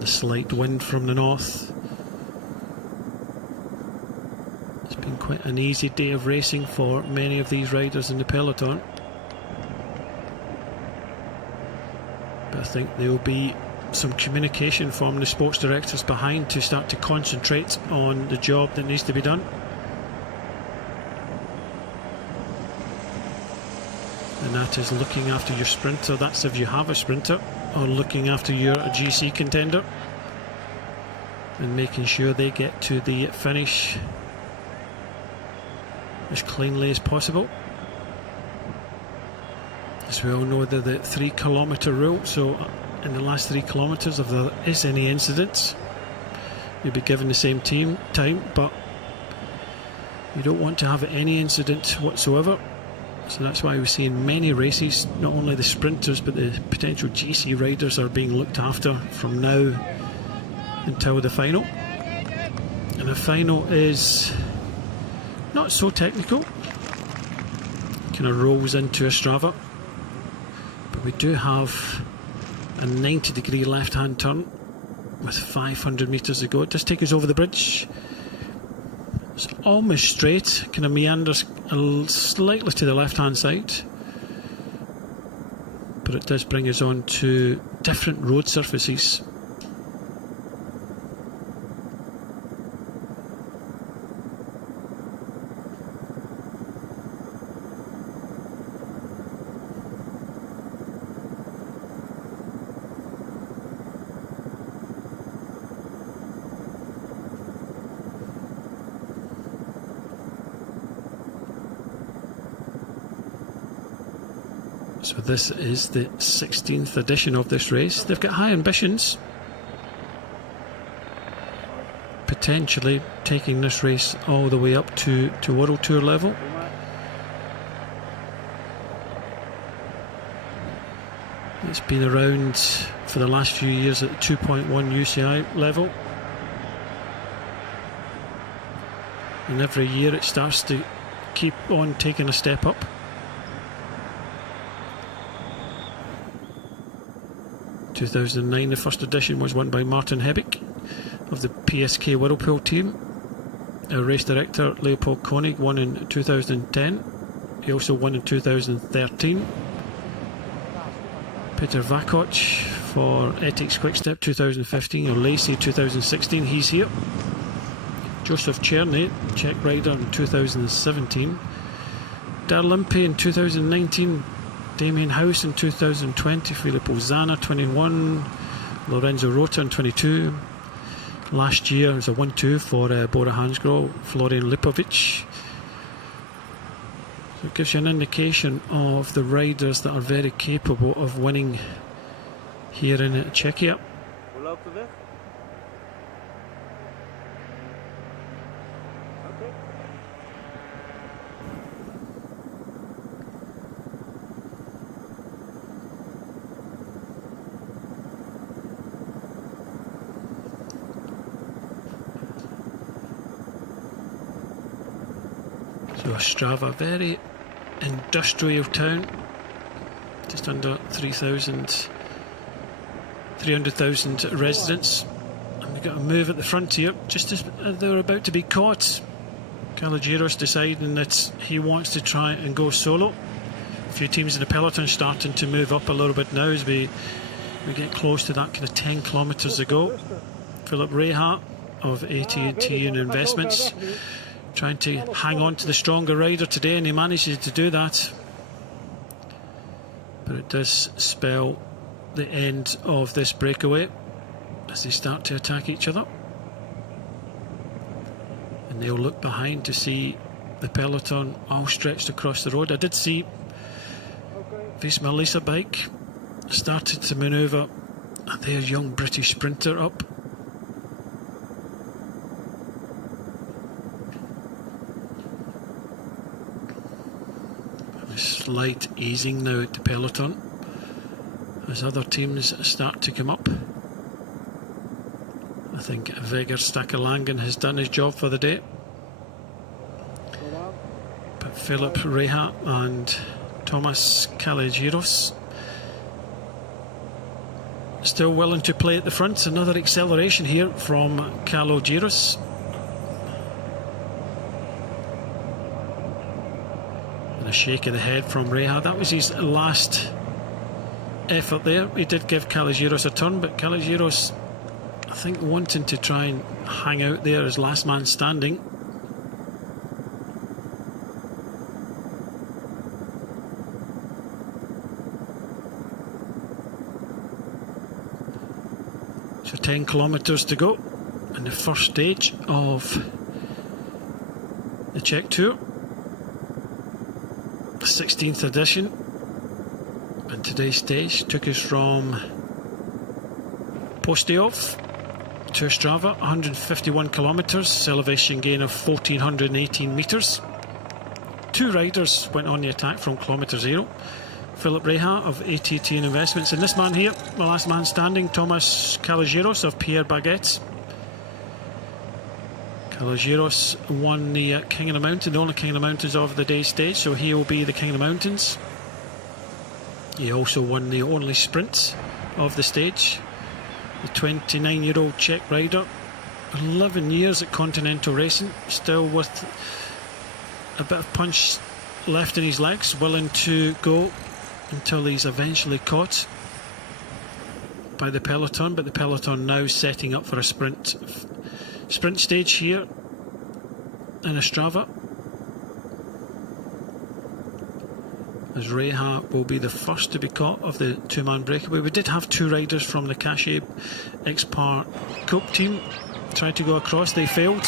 the slight wind from the north, it's been quite an easy day of racing for many of these riders in the peloton. But I think there will be some communication from the sports directors behind to start to concentrate on the job that needs to be done. And that is looking after your sprinter, that's if you have a sprinter, or looking after your GC contender and making sure they get to the finish as cleanly as possible. As we all know, the 3 kilometre rule, so in the last 3 kilometres, if there is any incidents, you'll be given the same time, but you don't want to have any incident whatsoever. So that's why we're seeing many races, not only the sprinters but the potential GC riders are being looked after from now until the final. And the final is not so technical, kind of rolls into Ostrava, but we do have a 90-degree left hand turn with 500 metres to go. It does take us over the bridge. It's almost straight, kind of meanders slightly to the left hand side, but it does bring us on to different road surfaces. So this is the 16th edition of this race. They've got high ambitions, potentially taking this race all the way up to World Tour level. It's been around for the last few years at 2.1 UCI level, and every year it starts to keep on taking a step up. 2009, the first edition was won by Martin Hebig of the PSK Whirlpool team. Our race director Leopold Koenig won in 2010. He also won in 2013. Peter Vakoc for Ethics Quickstep 2015, or Lacey 2016, he's here. Joseph Czerny, Czech rider in 2017. Darlimpe in 2019, Damien House in 2020, Filippo Zana 21, Lorenzo Rota in 22. Last year it was a 1-2 for Bora Hansgrohe, Florian Lipovic. So it gives you an indication of the riders that are very capable of winning here in Czechia. Hoe loopt de weg? Oké. So Ostrava, very industrial town, just under 300,000 residents. And we've got a move at the front here, just as they're about to be caught. Kalogiros deciding that he wants to try and go solo. A few teams in the peloton starting to move up a little bit now as we get close to that kind of 10 kilometres to go. Philip Reha of AT&T and Investments trying to hang on to the stronger rider today, and he manages to do that. But it does spell the end of this breakaway as they start to attack each other. And they'll look behind to see the peloton all stretched across the road. I did see Visma Lisa bike started to manoeuvre their young British sprinter up. A slight easing now at the peloton as other teams start to come up. I think Vegard Stakalangen has done his job for the day, but Philip Reha and Thomas Kalogiros still willing to play at the front. Another acceleration here from Kalogiros. And a shake of the head from Reha. That was his last effort there. He did give Kalogiros a turn, but Kalogiros, I think, wanting to try and hang out there as last man standing. So 10 kilometres to go in the first stage of the Czech Tour, the 16th edition. And today's stage took us from Prostějov to Ostrava, 151 kilometres, elevation gain of 1418 metres. Two riders went on the attack from kilometre zero. Philip Reha of ATT and Investments, and this man here, the last man standing, Thomas Kalogiros of Pierre Baguette. Kalogiros won the King of the Mountain, the only King of the Mountains of the day's stage, so he will be the King of the Mountains. He also won the only sprint of the stage. The 29-year-old Czech rider, 11 years at continental racing, still with a bit of punch left in his legs, willing to go until he's eventually caught by the peloton. But the peloton now setting up for a sprint stage here in Ostrava, as Reha will be the first to be caught of the two-man breakaway. We did have two riders from the Cachet Expar Cope team try to go across. They failed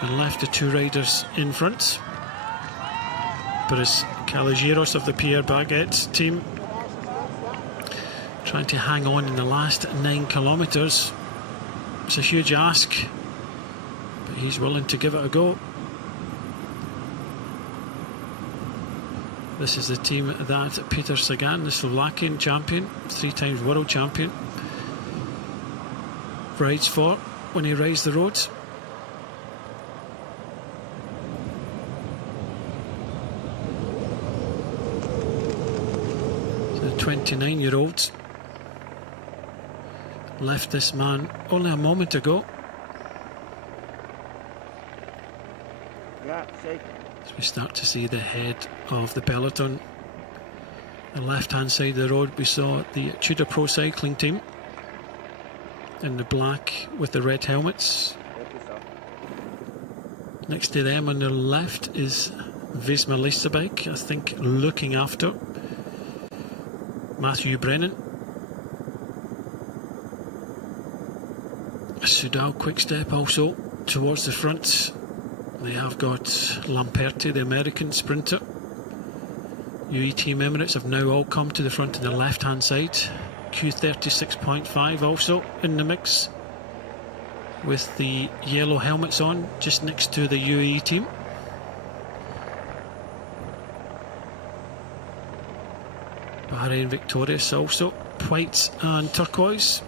and left the two riders in front. But it's Kalogiros of the Pierre Baguette team trying to hang on in the last 9 kilometres. It's a huge ask, but he's willing to give it a go. This is the team that Peter Sagan, the Slovakian champion, 3 times world champion, rides for when he rides the roads. So the 29-year-old left this man only a moment ago. Ja, zeker. As we start to see the head of the peloton, the left-hand side of the road, we saw the Tudor Pro cycling team in the black with the red helmets. Next to them on the left is Visma Leasabike, I think, looking after Matthew Brennan. Soudal Quickstep also towards the front. They have got Lamperti, the American sprinter. UE Team Emirates have now all come to the front on the left hand side. Q36.5 also in the mix, with the yellow helmets on just next to the UAE team. Bahrain victorious also, white and turquoise.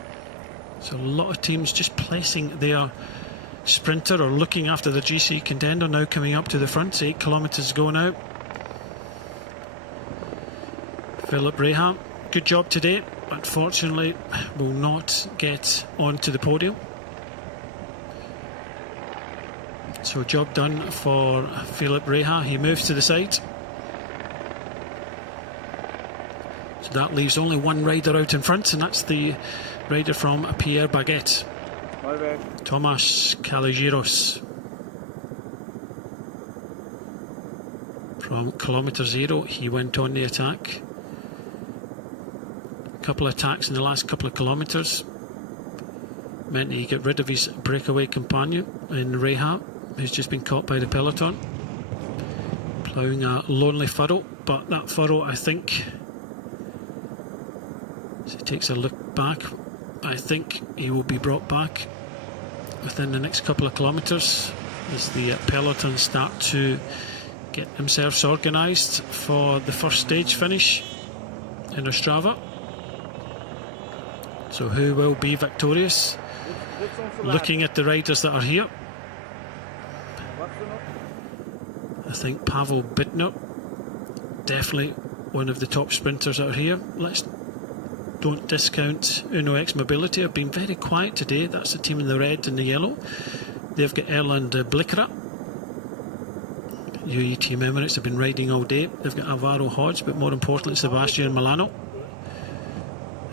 So a lot of teams just placing their sprinter or looking after the GC contender now coming up to the front. 8 kilometres to go now. Philip Reha, good job today. Unfortunately, will not get onto the podium. So job done for Philip Reha. He moves to the side. So that leaves only one rider out in front, and that's the rider from Pierre Baguette, Tomas Kalogiros. From kilometre 0, he went on the attack. Couple of attacks in the last couple of kilometres meant he got rid of his breakaway companion in Reha, who's just been caught by the peloton, ploughing a lonely furrow. But that furrow, I think, as he takes a look back, I think he will be brought back within the next couple of kilometres as the peloton start to get themselves organised for the first stage finish in Ostrava. So who will be victorious? Looking at the riders that are here, I think Pavel Bittner, definitely one of the top sprinters that are here. Don't discount Uno X Mobility. Have been very quiet today. That's the team in the red and the yellow. They've got Erland Blickera. UE Team Emirates have been riding all day. They've got Alvaro Hodge, but more importantly Sebastian Milano.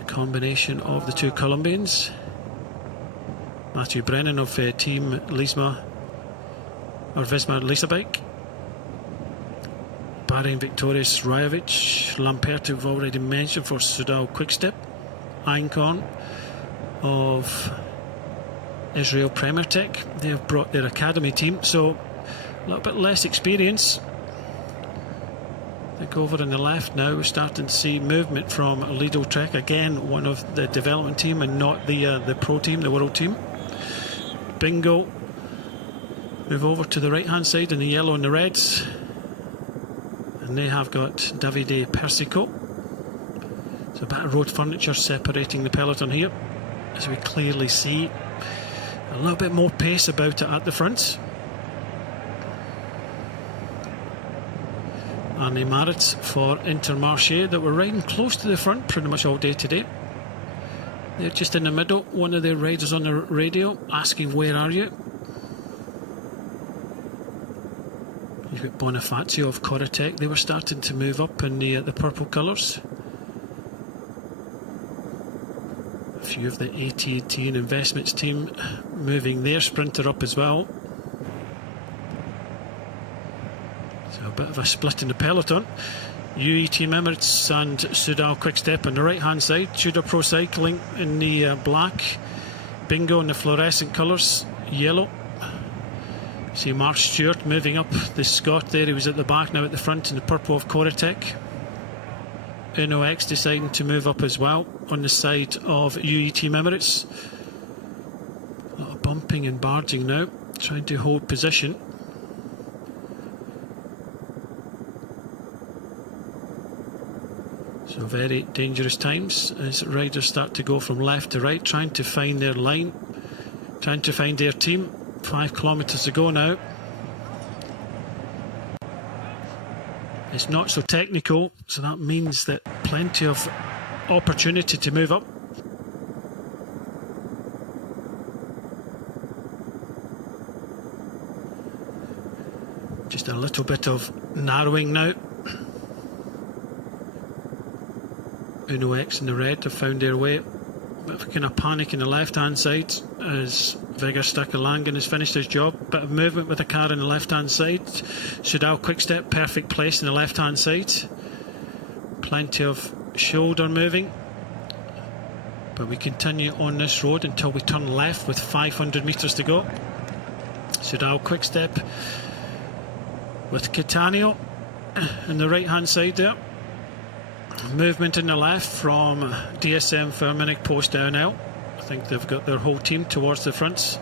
Combination of the two Colombians. Matthew Brennan of Team Visma Leasabike. Bahrain victorious Rajovic. Lampert, we've already mentioned, for Soudal Quickstep. Einkorn of Israel Premier Tech. They have brought their academy team, so a little bit less experience. I think over on the left now we're starting to see movement from Lido Trek, again one of the development team and not the pro team, the world team. Bingo move over to the right hand side in the yellow and the reds, and they have got Davide Persico. So a bit of road furniture separating the peloton here, as we clearly see a little bit more pace about it at the front. And the Maritz for Intermarché that were riding close to the front pretty much all day today. They're just in the middle. One of their riders on the radio asking, "Where are you?" You've got Bonifacio of Corotech. They were starting to move up in the purple colours. A few of the AT&T and Investments team moving their sprinter up as well. So a bit of a split in the peloton. UE Team Emirates and Soudal Quickstep on the right hand side. Tudor Pro Cycling in the black. Bingo in the fluorescent colours, yellow. See Mark Stewart moving up, the Scot there, he was at the back, now at the front in the purple of Corotech. Uno X deciding to move up as well on the side of UE Team Emirates. A lot of bumping and barging now, trying to hold position. So very dangerous times as riders start to go from left to right, trying to find their line, trying to find their team. 5 kilometres to go now. It's not so technical, so that means that plenty of opportunity to move up. Just a little bit of narrowing now. Uno X in the red have found their way Bit of a kind of panic in the left-hand side as Vegard Stackelangen has finished his job. Bit of movement with the car on the left-hand side. Soudal Quickstep, perfect place in the left-hand side. Plenty of shoulder moving. But we continue on this road until we turn left with 500 metres to go. Soudal Quickstep with Catania on the right-hand side there. Movement in the left from DSM Firmenich Post down out. I think they've got their whole team towards the front.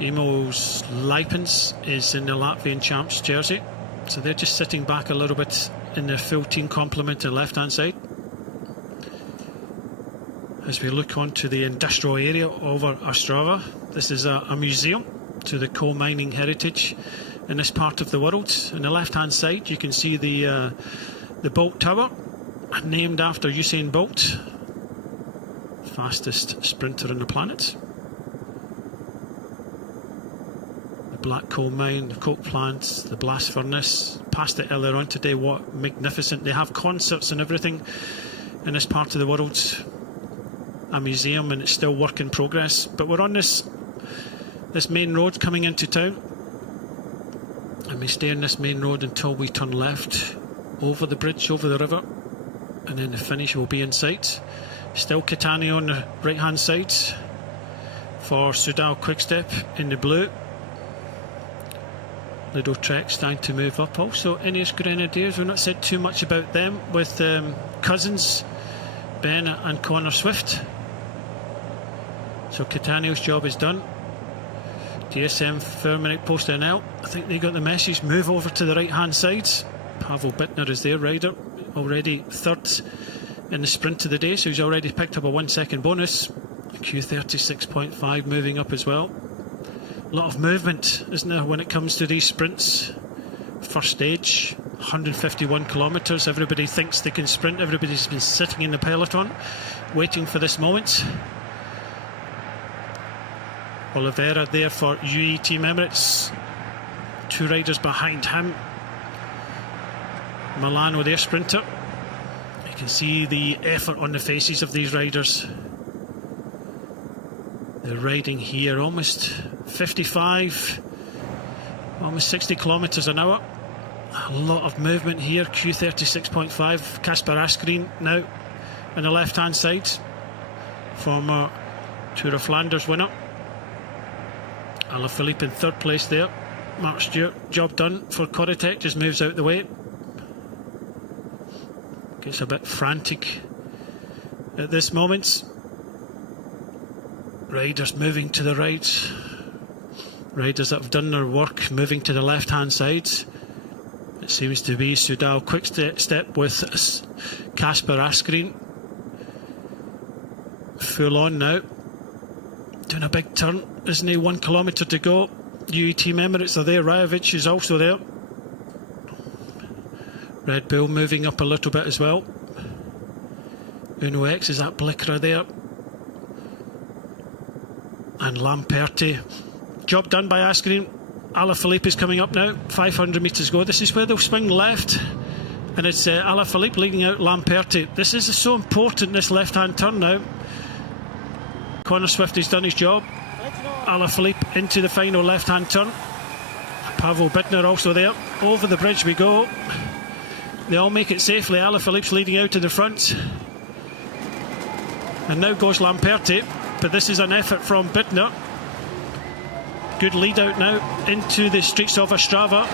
Emos Lipens is in the Latvian champs jersey, so they're just sitting back a little bit in their full team complement to the left hand side. As we look onto the industrial area over Ostrava, this is a museum to the coal mining heritage in this part of the world. On the left hand side you can see the Bolt Tower, named after Usain Bolt, fastest sprinter on the planet. The black coal mine, the coke plants, the blast furnace. Passed it earlier on today. What magnificent! They have concerts and everything in this part of the world. A museum, and it's still work in progress. But we're on this main road coming into town, and we stay on this main road until we turn left over the bridge, over the river, and then the finish will be in sight. Still Catania on the right hand side for Soudal Quickstep in the blue. Lido Trek starting to move up. Also Ineos Grenadiers, we've not said too much about them, with Cousins, Ben and Connor Swift. So Catania's job is done. DSM Firmenich Post out. I think they got the message, move over to the right hand side. Pavel Bittner is their rider, already third in the sprint of the day, so he's already picked up a 1 second bonus. Q36.5 moving up as well. A lot of movement, isn't there, when it comes to these sprints? First stage, 151 kilometres. Everybody thinks they can sprint. Everybody's been sitting in the peloton waiting for this moment. Oliveira there for UE Team Emirates. Two riders behind him. Milano, their sprinter. You can see the effort on the faces of these riders. They're riding here almost 55, almost 60 kilometres an hour. A lot of movement here. Q36.5, Kasper Asgreen now on the left hand side, former Tour of Flanders winner. Alaphilippe in third place there. Mark Stewart, job done for Corotech, just moves out the way. Gets a bit frantic at this moment. Riders moving to the right. Riders that have done their work moving to the left hand side. It seems to be Soudal Quickstep with Kasper Asgreen. Full on now. Doing a big turn, isn't he? 1 kilometre to go. UE Team Emirates are there. Rajovic is also there. Red Bull moving up a little bit as well. Uno X is at Blickra there. And Lamperti. Job done by Asgreen. Alaphilippe is coming up now. 500 metres go. This is where they'll swing left. And it's Alaphilippe leading out Lamperti. This is so important, this left-hand turn now. Connor Swift has done his job. Alaphilippe into the final left-hand turn. Pavel Bittner also there. Over the bridge we go. They all make it safely. Alaphilippe's leading out to the front. And now goes Lamperti. But this is an effort from Bittner. Good lead out now into the streets of Ostrava.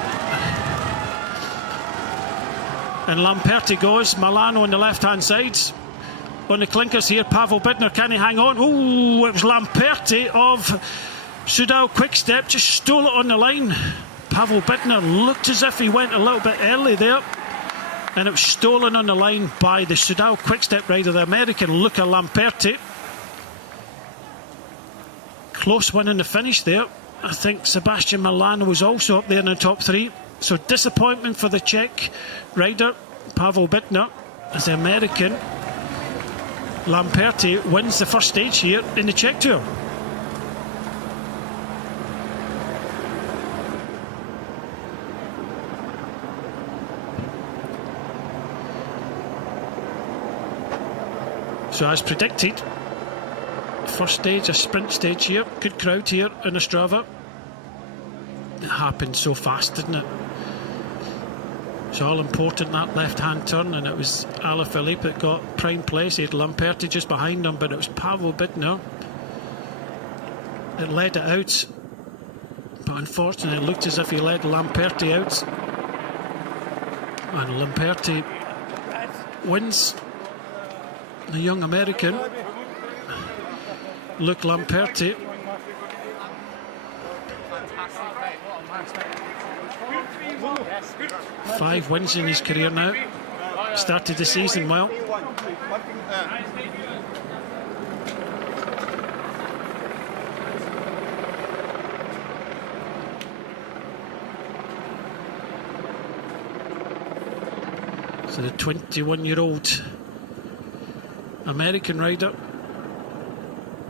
And Lamperti goes. Milano on the left-hand side. On the clinkers here, Pavel Bittner, can he hang on? Oh, it was Lamperti of Soudal Quickstep, just stole it on the line. Pavel Bittner looked as if he went a little bit early there, and it was stolen on the line by the Soudal Quickstep rider, the American Luca Lamperti. Close one in the finish there. I think Sebastian Milano was also up there in the top three. So disappointment for the Czech rider, Pavel Bittner, as the American Lamperti wins the first stage here in the Czech Tour. So as predicted, first stage, a sprint stage here. Good crowd here in Ostrava. It happened so fast, didn't it? It's all important, that left-hand turn, and it was Alaphilippe that got prime place. He had Lamperti just behind him, but it was Pavel Bidner that led it out. But unfortunately, it looked as if he led Lamperti out. And Lamperti wins. The young American, Luc Lamperti. Five wins in his career now. Started the season well. So the 21-year-old American rider,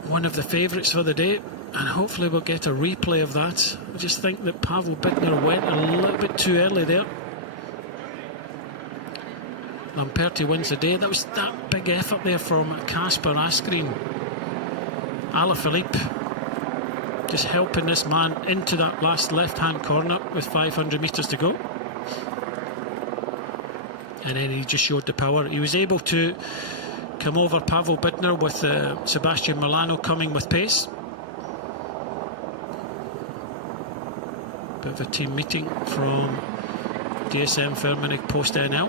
one of the favourites for the day, and hopefully we'll get a replay of that. I just think that Pavel Bidner went a little bit too early there. Lamperti wins the day. That was that big effort there from Kasper Asgreen. Alaphilippe just helping this man into that last left-hand corner with 500 metres to go. And then he just showed the power. He was able to come over Pavel Bidner with Sebastian Milano coming with pace. Bit of a team meeting from DSM Firmenich Post NL.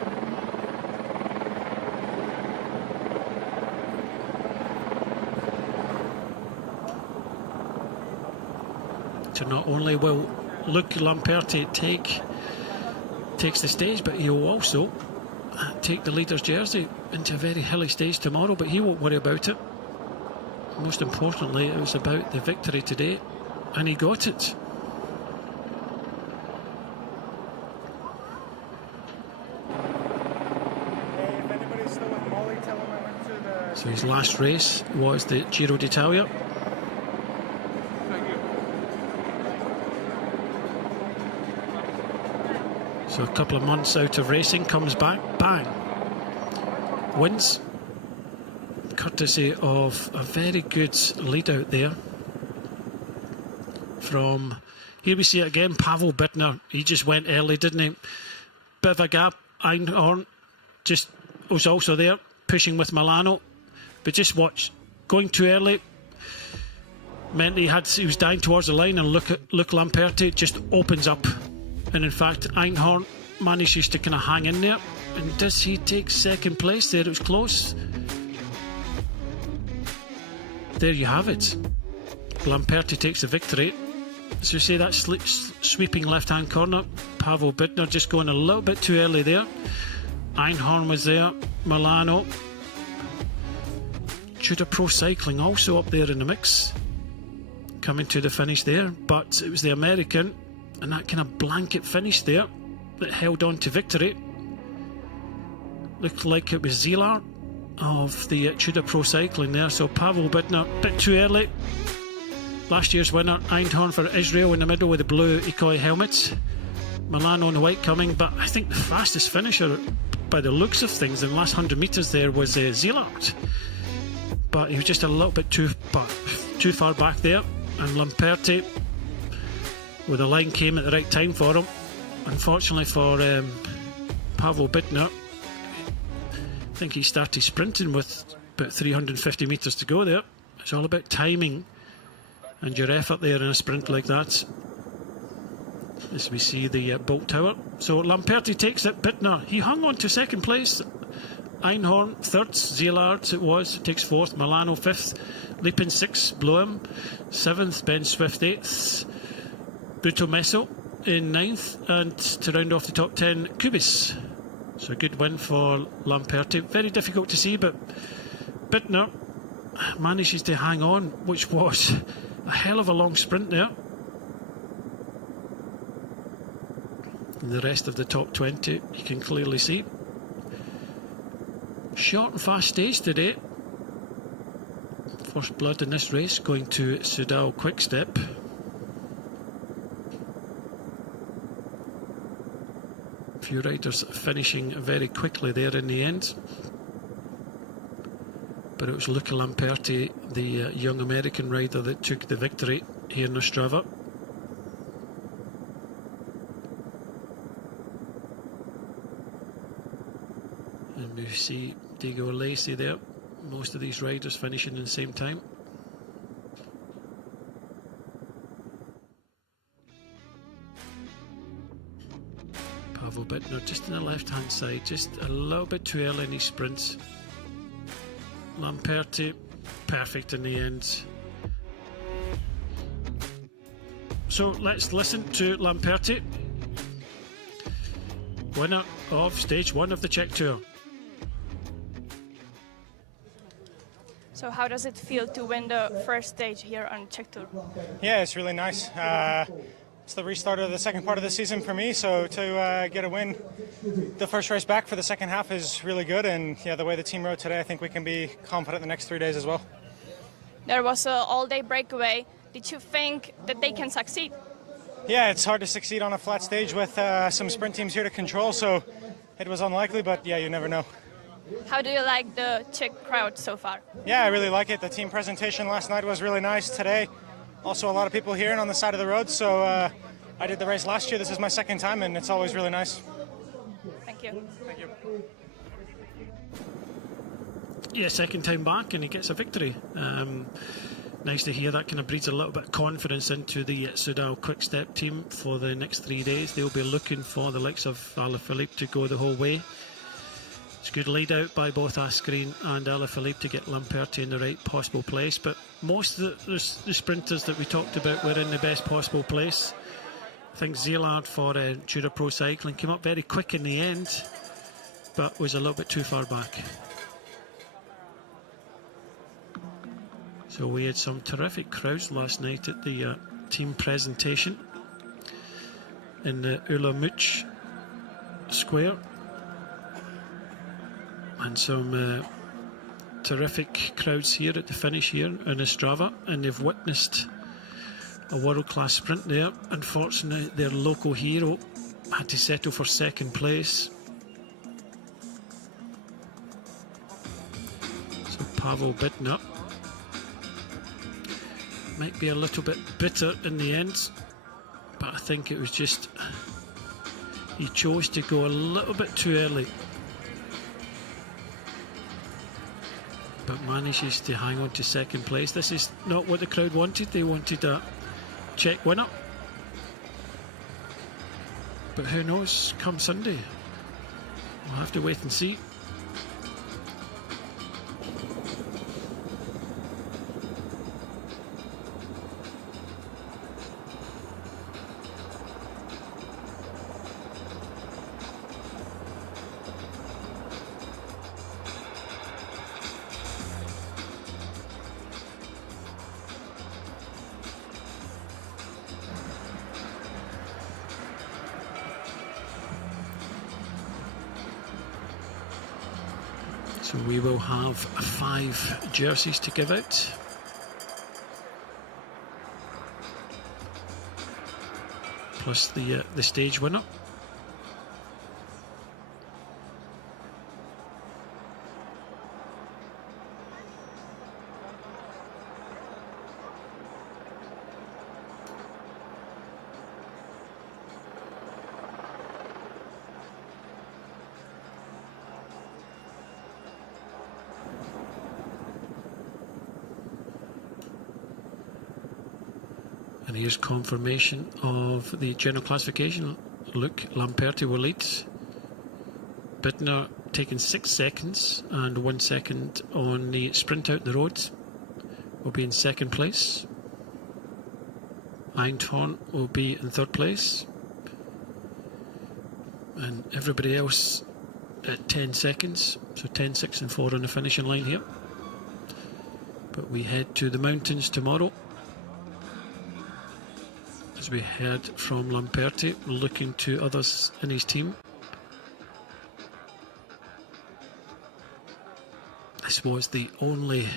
So not only will Luc Lamperti takes the stage, but he will also take the leader's jersey into a very hilly stage tomorrow, but he won't worry about it. Most importantly, it was about the victory today, and he got it. So his last race was the Giro d'Italia. So a couple of months out of racing, comes back, bang, wins, courtesy of a very good lead out there from, here we see it again, Pavel Bidner. He just went early, didn't he? Bit of a gap. Einhorn just was also there, pushing with Milano, but just watch, going too early meant he was dying towards the line, and Luc Lamperti just opens up. And in fact, Einhorn manages to kind of hang in there. And does he take second place there? It was close. There you have it. Lamperti takes the victory. So you see that sweeping left-hand corner. Pavel Bidner just going a little bit too early there. Einhorn was there. Milano. Tudor Pro Cycling also up there in the mix. Coming to the finish there. But it was the American, and that kind of blanket finish there that held on to victory. Looked like it was Zeelar of the Tudor Pro Cycling there. So Pavel Bidner, a bit too early. Last year's winner, Einhorn for Israel in the middle with the blue Ikoi helmets. Milano and the white coming, but I think the fastest finisher by the looks of things in the last 100 metres there was Zeelar. But he was just a little bit too far back there. And Lamperti, well, the line came at the right time for him. Unfortunately for Pavel Bidner, I think he started sprinting with about 350 metres to go there. It's all about timing and your effort there in a sprint like that. As we see the Bolt Tower. So Lamperti takes it. Bidner, he hung on to second place. Einhorn third, Zeeland it was, takes fourth, Milano fifth, Liepin sixth, Bloem seventh, Ben Swift eighth, Bruto Messo in ninth, and to round off the top 10, Kubis. So a good win for Lamperti. Very difficult to see, but Bidner manages to hang on, which was a hell of a long sprint there. And the rest of the top 20 you can clearly see. Short and fast stage today. First blood in this race going to Soudal Quickstep. A few riders finishing very quickly there in the end. but it was Luca Lamperti, the young American rider, that took the victory here in Ostrava. And we see Diego Lacey there, most of these riders finishing in the same time. Pavel Bittner just on the left hand side, just a little bit too early in his sprints. Lamperti perfect in the end. So let's listen to Lamperti, winner of stage 1 of the Czech Tour. So how does it feel to win the first stage here on Czech Tour? Yeah, it's really nice. It's the restart of the second part of the season for me, so to get a win the first race back for the second half is really good, and yeah, the way the team rode today, I think we can be confident the next 3 days as well. There was an all-day breakaway. Did you think that they can succeed? Yeah, it's hard to succeed on a flat stage with some sprint teams here to control, so it was unlikely, but yeah, you never know. How do you like the Czech crowd so far? Yeah, I really like it. The team presentation last night was really nice. Today, also a lot of people here and on the side of the road, so I did the race last year. This is my second time, and it's always really nice. Thank you. Thank you. Yeah, second time back and he gets a victory. Nice to hear. That kind of breeds a little bit of confidence into the Soudal Quick Step team for the next 3 days. They'll be looking for the likes of Alaphilippe to go the whole way. It's good lead out by both Asgreen and Alaphilippe to get Lamperti in the right possible place, but most of the sprinters that we talked about were in the best possible place. I think Zeelard for Tudor Pro Cycling came up very quick in the end, but was a little bit too far back. So we had some terrific crowds last night at the team presentation in the Ulamuch Square, and some terrific crowds here at the finish here in Ostrava, and they've witnessed a world-class sprint there. Unfortunately, their local hero had to settle for second place. So Pavel Bittner might be a little bit bitter in the end, but I think it was just he chose to go a little bit too early, but manages to hang on to second place. This is not what the crowd wanted. They wanted a Czech winner, but who knows come Sunday. We'll have to wait and see. So we will have 5 jerseys to give out. Plus the stage winner. And here's confirmation of the general classification. Look, Lamperti will lead. Bittner taking 6 seconds and 1 second on the sprint out the road. Will be in second place. Eintorn will be in third place. And everybody else at 10 seconds. So 10, 6 and 4 on the finishing line here. But we head to the mountains tomorrow, as we heard from Lamperti, looking to others in his team. This was the only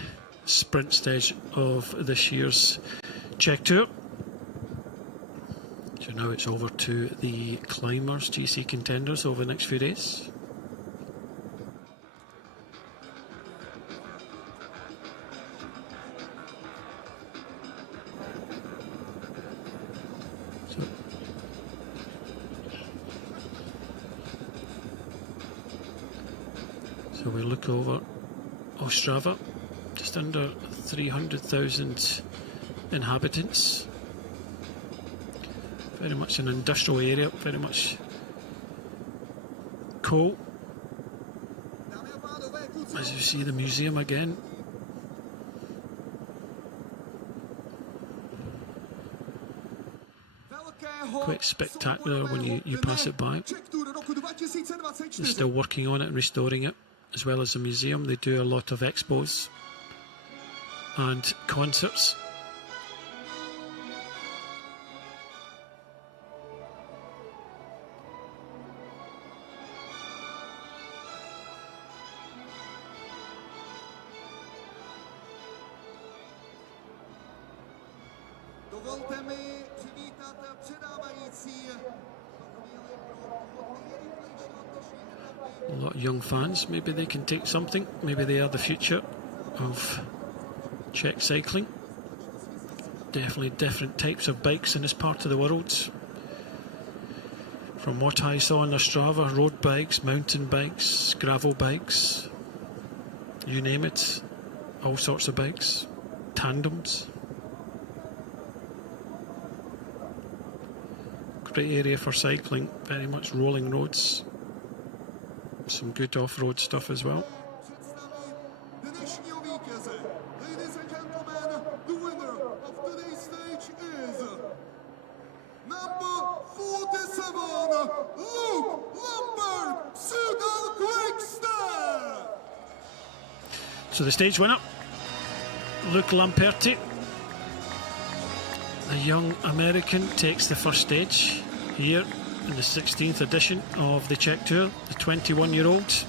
sprint stage of this year's Czech Tour. So now it's over to the climbers, GC contenders, over the next few days. So we look over Ostrava, just under 300,000 inhabitants. Very much an industrial area, very much coal. As you see the museum again. Quite spectacular when you pass it by. They're still working on it and restoring it, as well as the museum. They do a lot of expos and concerts. Dovolte mi přivítat předávající. A lot of young fans, maybe they can take something, maybe they are the future of Czech cycling. Definitely different types of bikes in this part of the world. From what I saw on Ostrava, road bikes, mountain bikes, gravel bikes, you name it, all sorts of bikes, tandems. Great area for cycling, very much rolling roads. Some good off-road stuff as well. Dnešního vítěze. Ladies and gentlemen, the winner of today's stage is number 47, Luke Lambert, Sudal Quickstep. So the stage winner, Luke Lamperti, a young American, takes the first stage here in the 16th edition of the Czech Tour, the 21-year-old.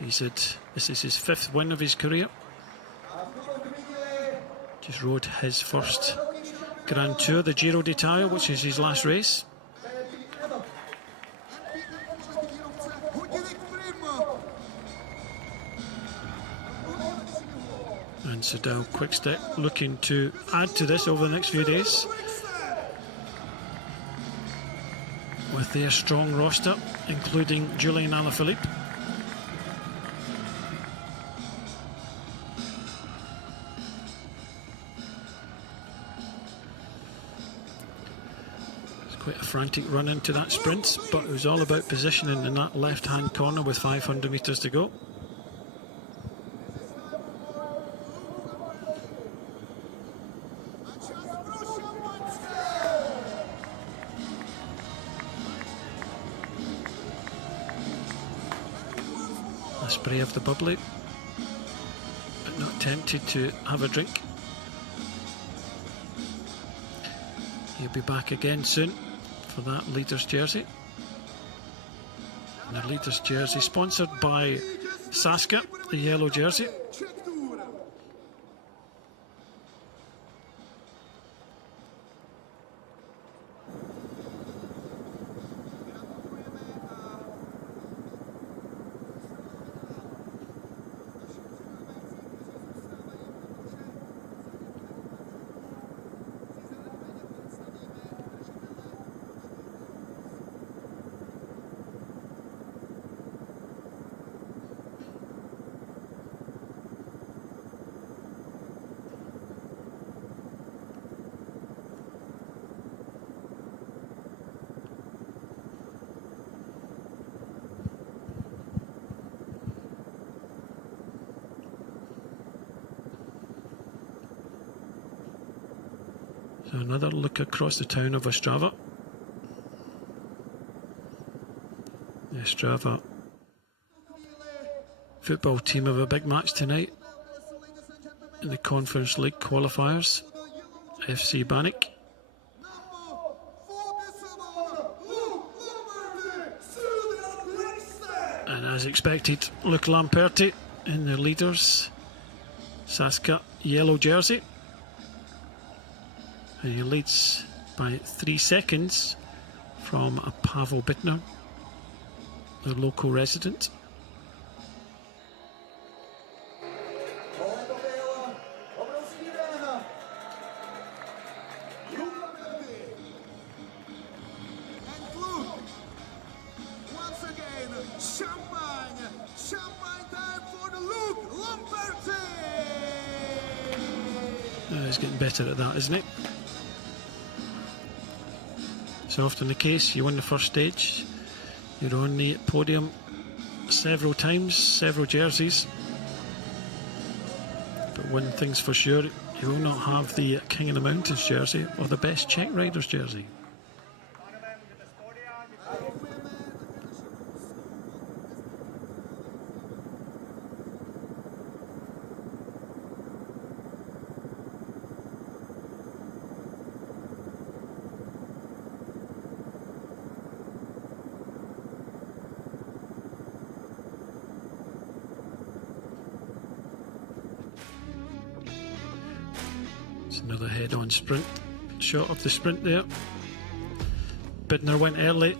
He said this is his 5th win of his career. Just rode his first Grand Tour, the Giro d'Italia, which is his last race. And Sudal Quickstep looking to add to this over the next few days with their strong roster, including Julian Alaphilippe. It's quite a frantic run into that sprint, but it was all about positioning in that left-hand corner with 500 metres to go. A spray of the bubbly, but not tempted to have a drink. He'll be back again soon for that leader's jersey. And the leader's jersey sponsored by Saska, the yellow jersey. So another look across the town of Ostrava. The Ostrava football team have a big match tonight in the Conference League qualifiers. FC Banik. And as expected, Luke Lamperti in the leaders. Saska yellow jersey. And he leads by 3 seconds from a Pavel Bittner, the local resident. He's getting better at that, isn't he? So often the case, you win the first stage, you're on the podium several times, several jerseys. But one thing's for sure, you will not have the King of the Mountains jersey or the best Czech riders jersey. Another head-on sprint shot of the sprint there. Bittner went early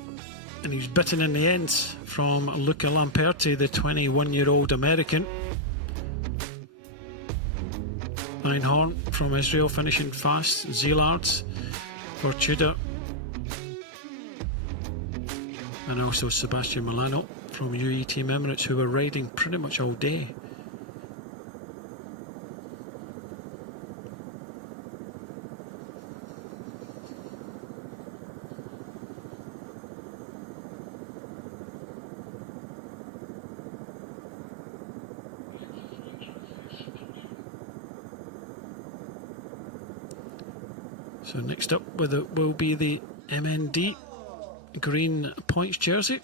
and he was bitten in the end from Luca Lamperti, the 21-year-old American. Einhorn from Israel finishing fast. Zillard for Tudor, and also Sebastian Milano from UAE Team Emirates, who were riding pretty much all day. So next up will be the MND green points jersey.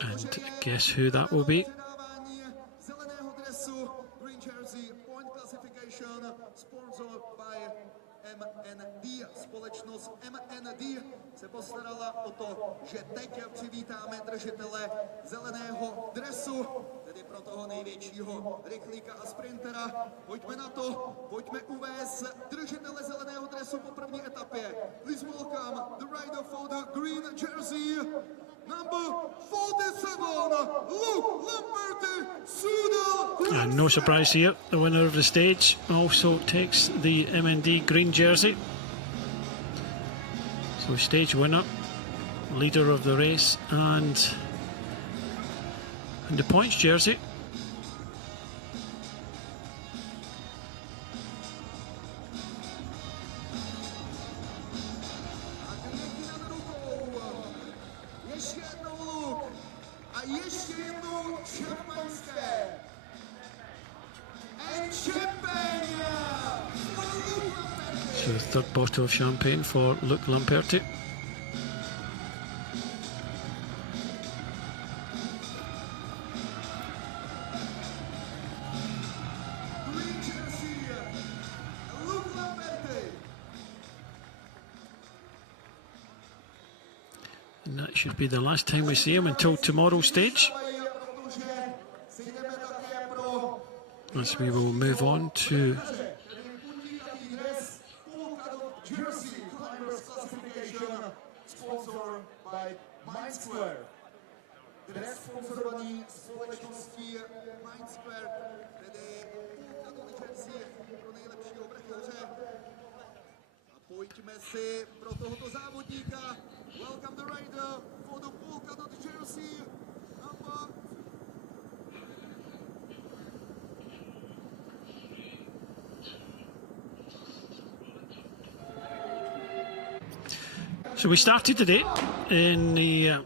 And guess who that will be? Green jersey, point classification, sponsored by MND. Společnost MND se postarala o to, že teď přivítáme držitele zeleného dresu, tedy pro toho největšího rychlíka a sprintera. Pojďme na to, pojďme uvést držitele zeleného dresu po první etapě. Please welcome the rider for the green jersey, number 47, Luke Lamperti, Sudal. And no surprise here, the winner of the stage also takes the MND green jersey. So stage winner, leader of the race, and the points jersey. So the third bottle of champagne for Luke Lamperti. And that should be the last time we see him until tomorrow's stage, as we will move on to Dres sponzorovaný společností Mindsquare, tedy jersey pro nejlepšího vrcholře. A pojďme si pro tohoto závodníka. Welcome the rider for the polka dot jersey number. So we started today in the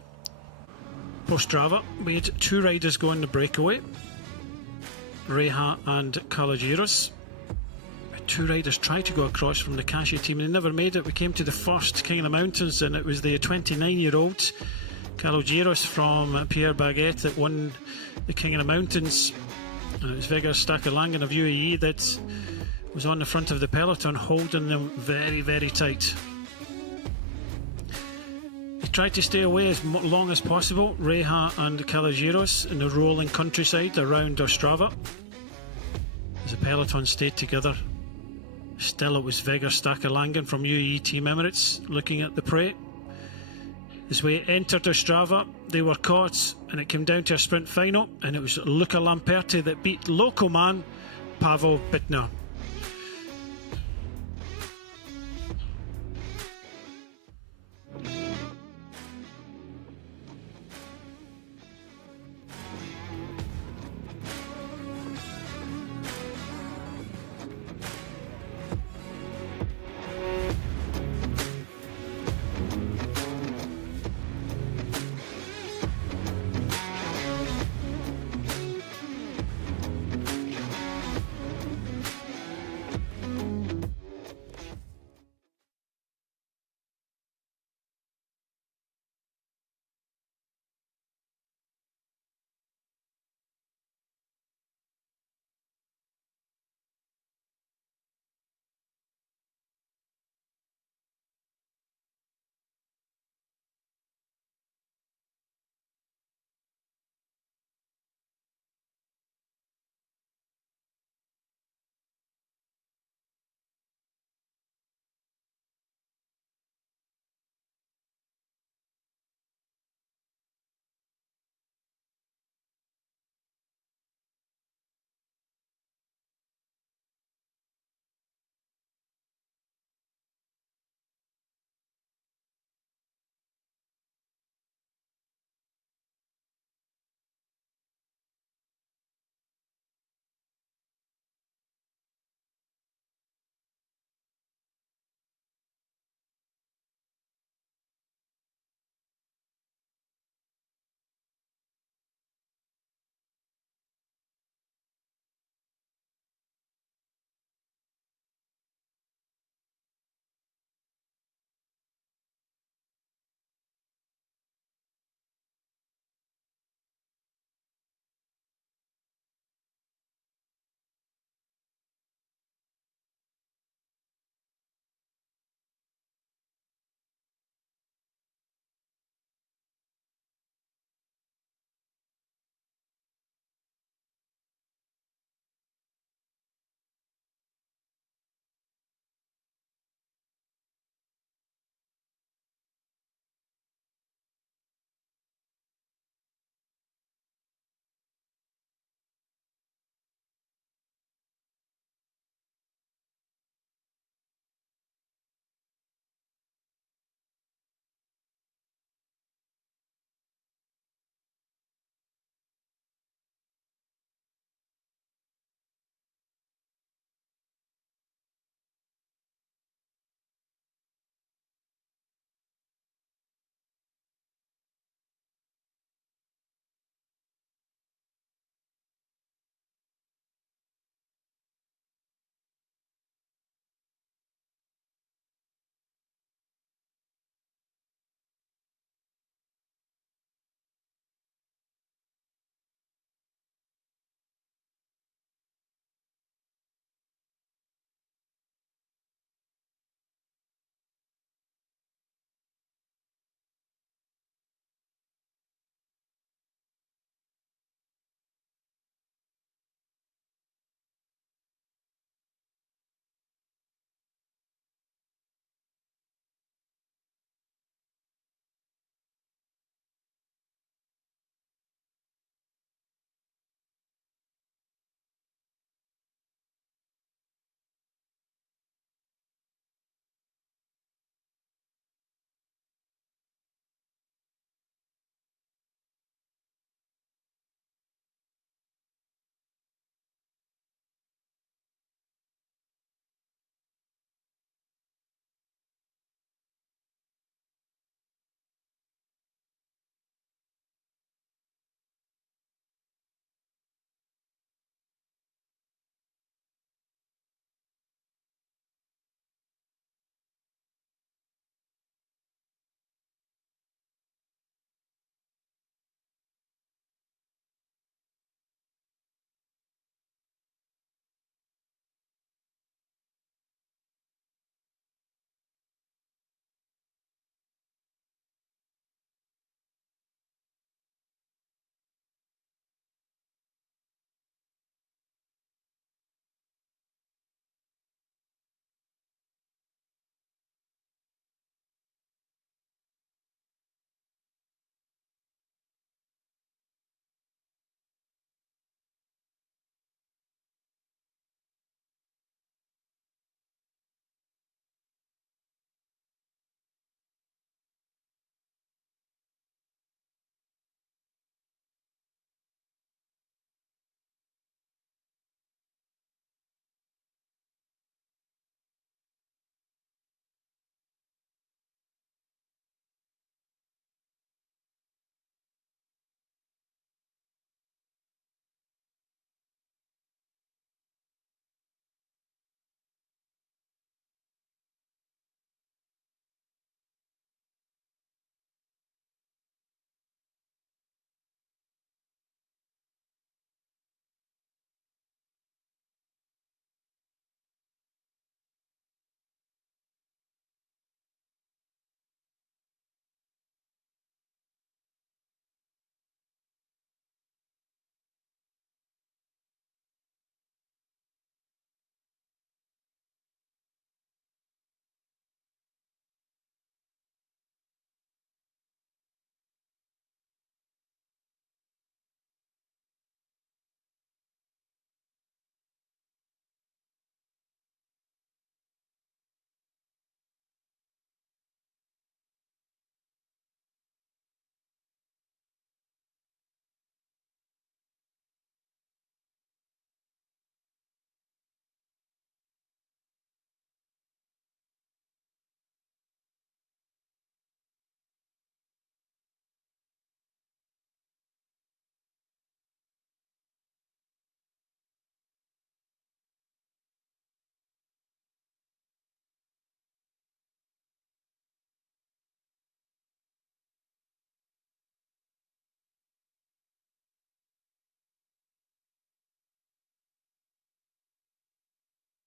Ostrava. We had two riders going the breakaway, Reha and Kalogiros. Two riders tried to go across from the Kashi team and they never made it. We came to the first King of the Mountains and it was the 29-year-old Kalogiros from Pierre Baguette that won the King of the Mountains. And it was Vegard Stakelangen of UAE that was on the front of the peloton, holding them very, very tight. Tried to stay away as long as possible, Reha and Kalogiros, in the rolling countryside around Ostrava. As the peloton stayed together, still it was Vegard Stakelangen from UAE Team Emirates looking at the prey. As we entered Ostrava, they were caught and it came down to a sprint final, and it was Luca Lamperti that beat local man Pavel Bittner.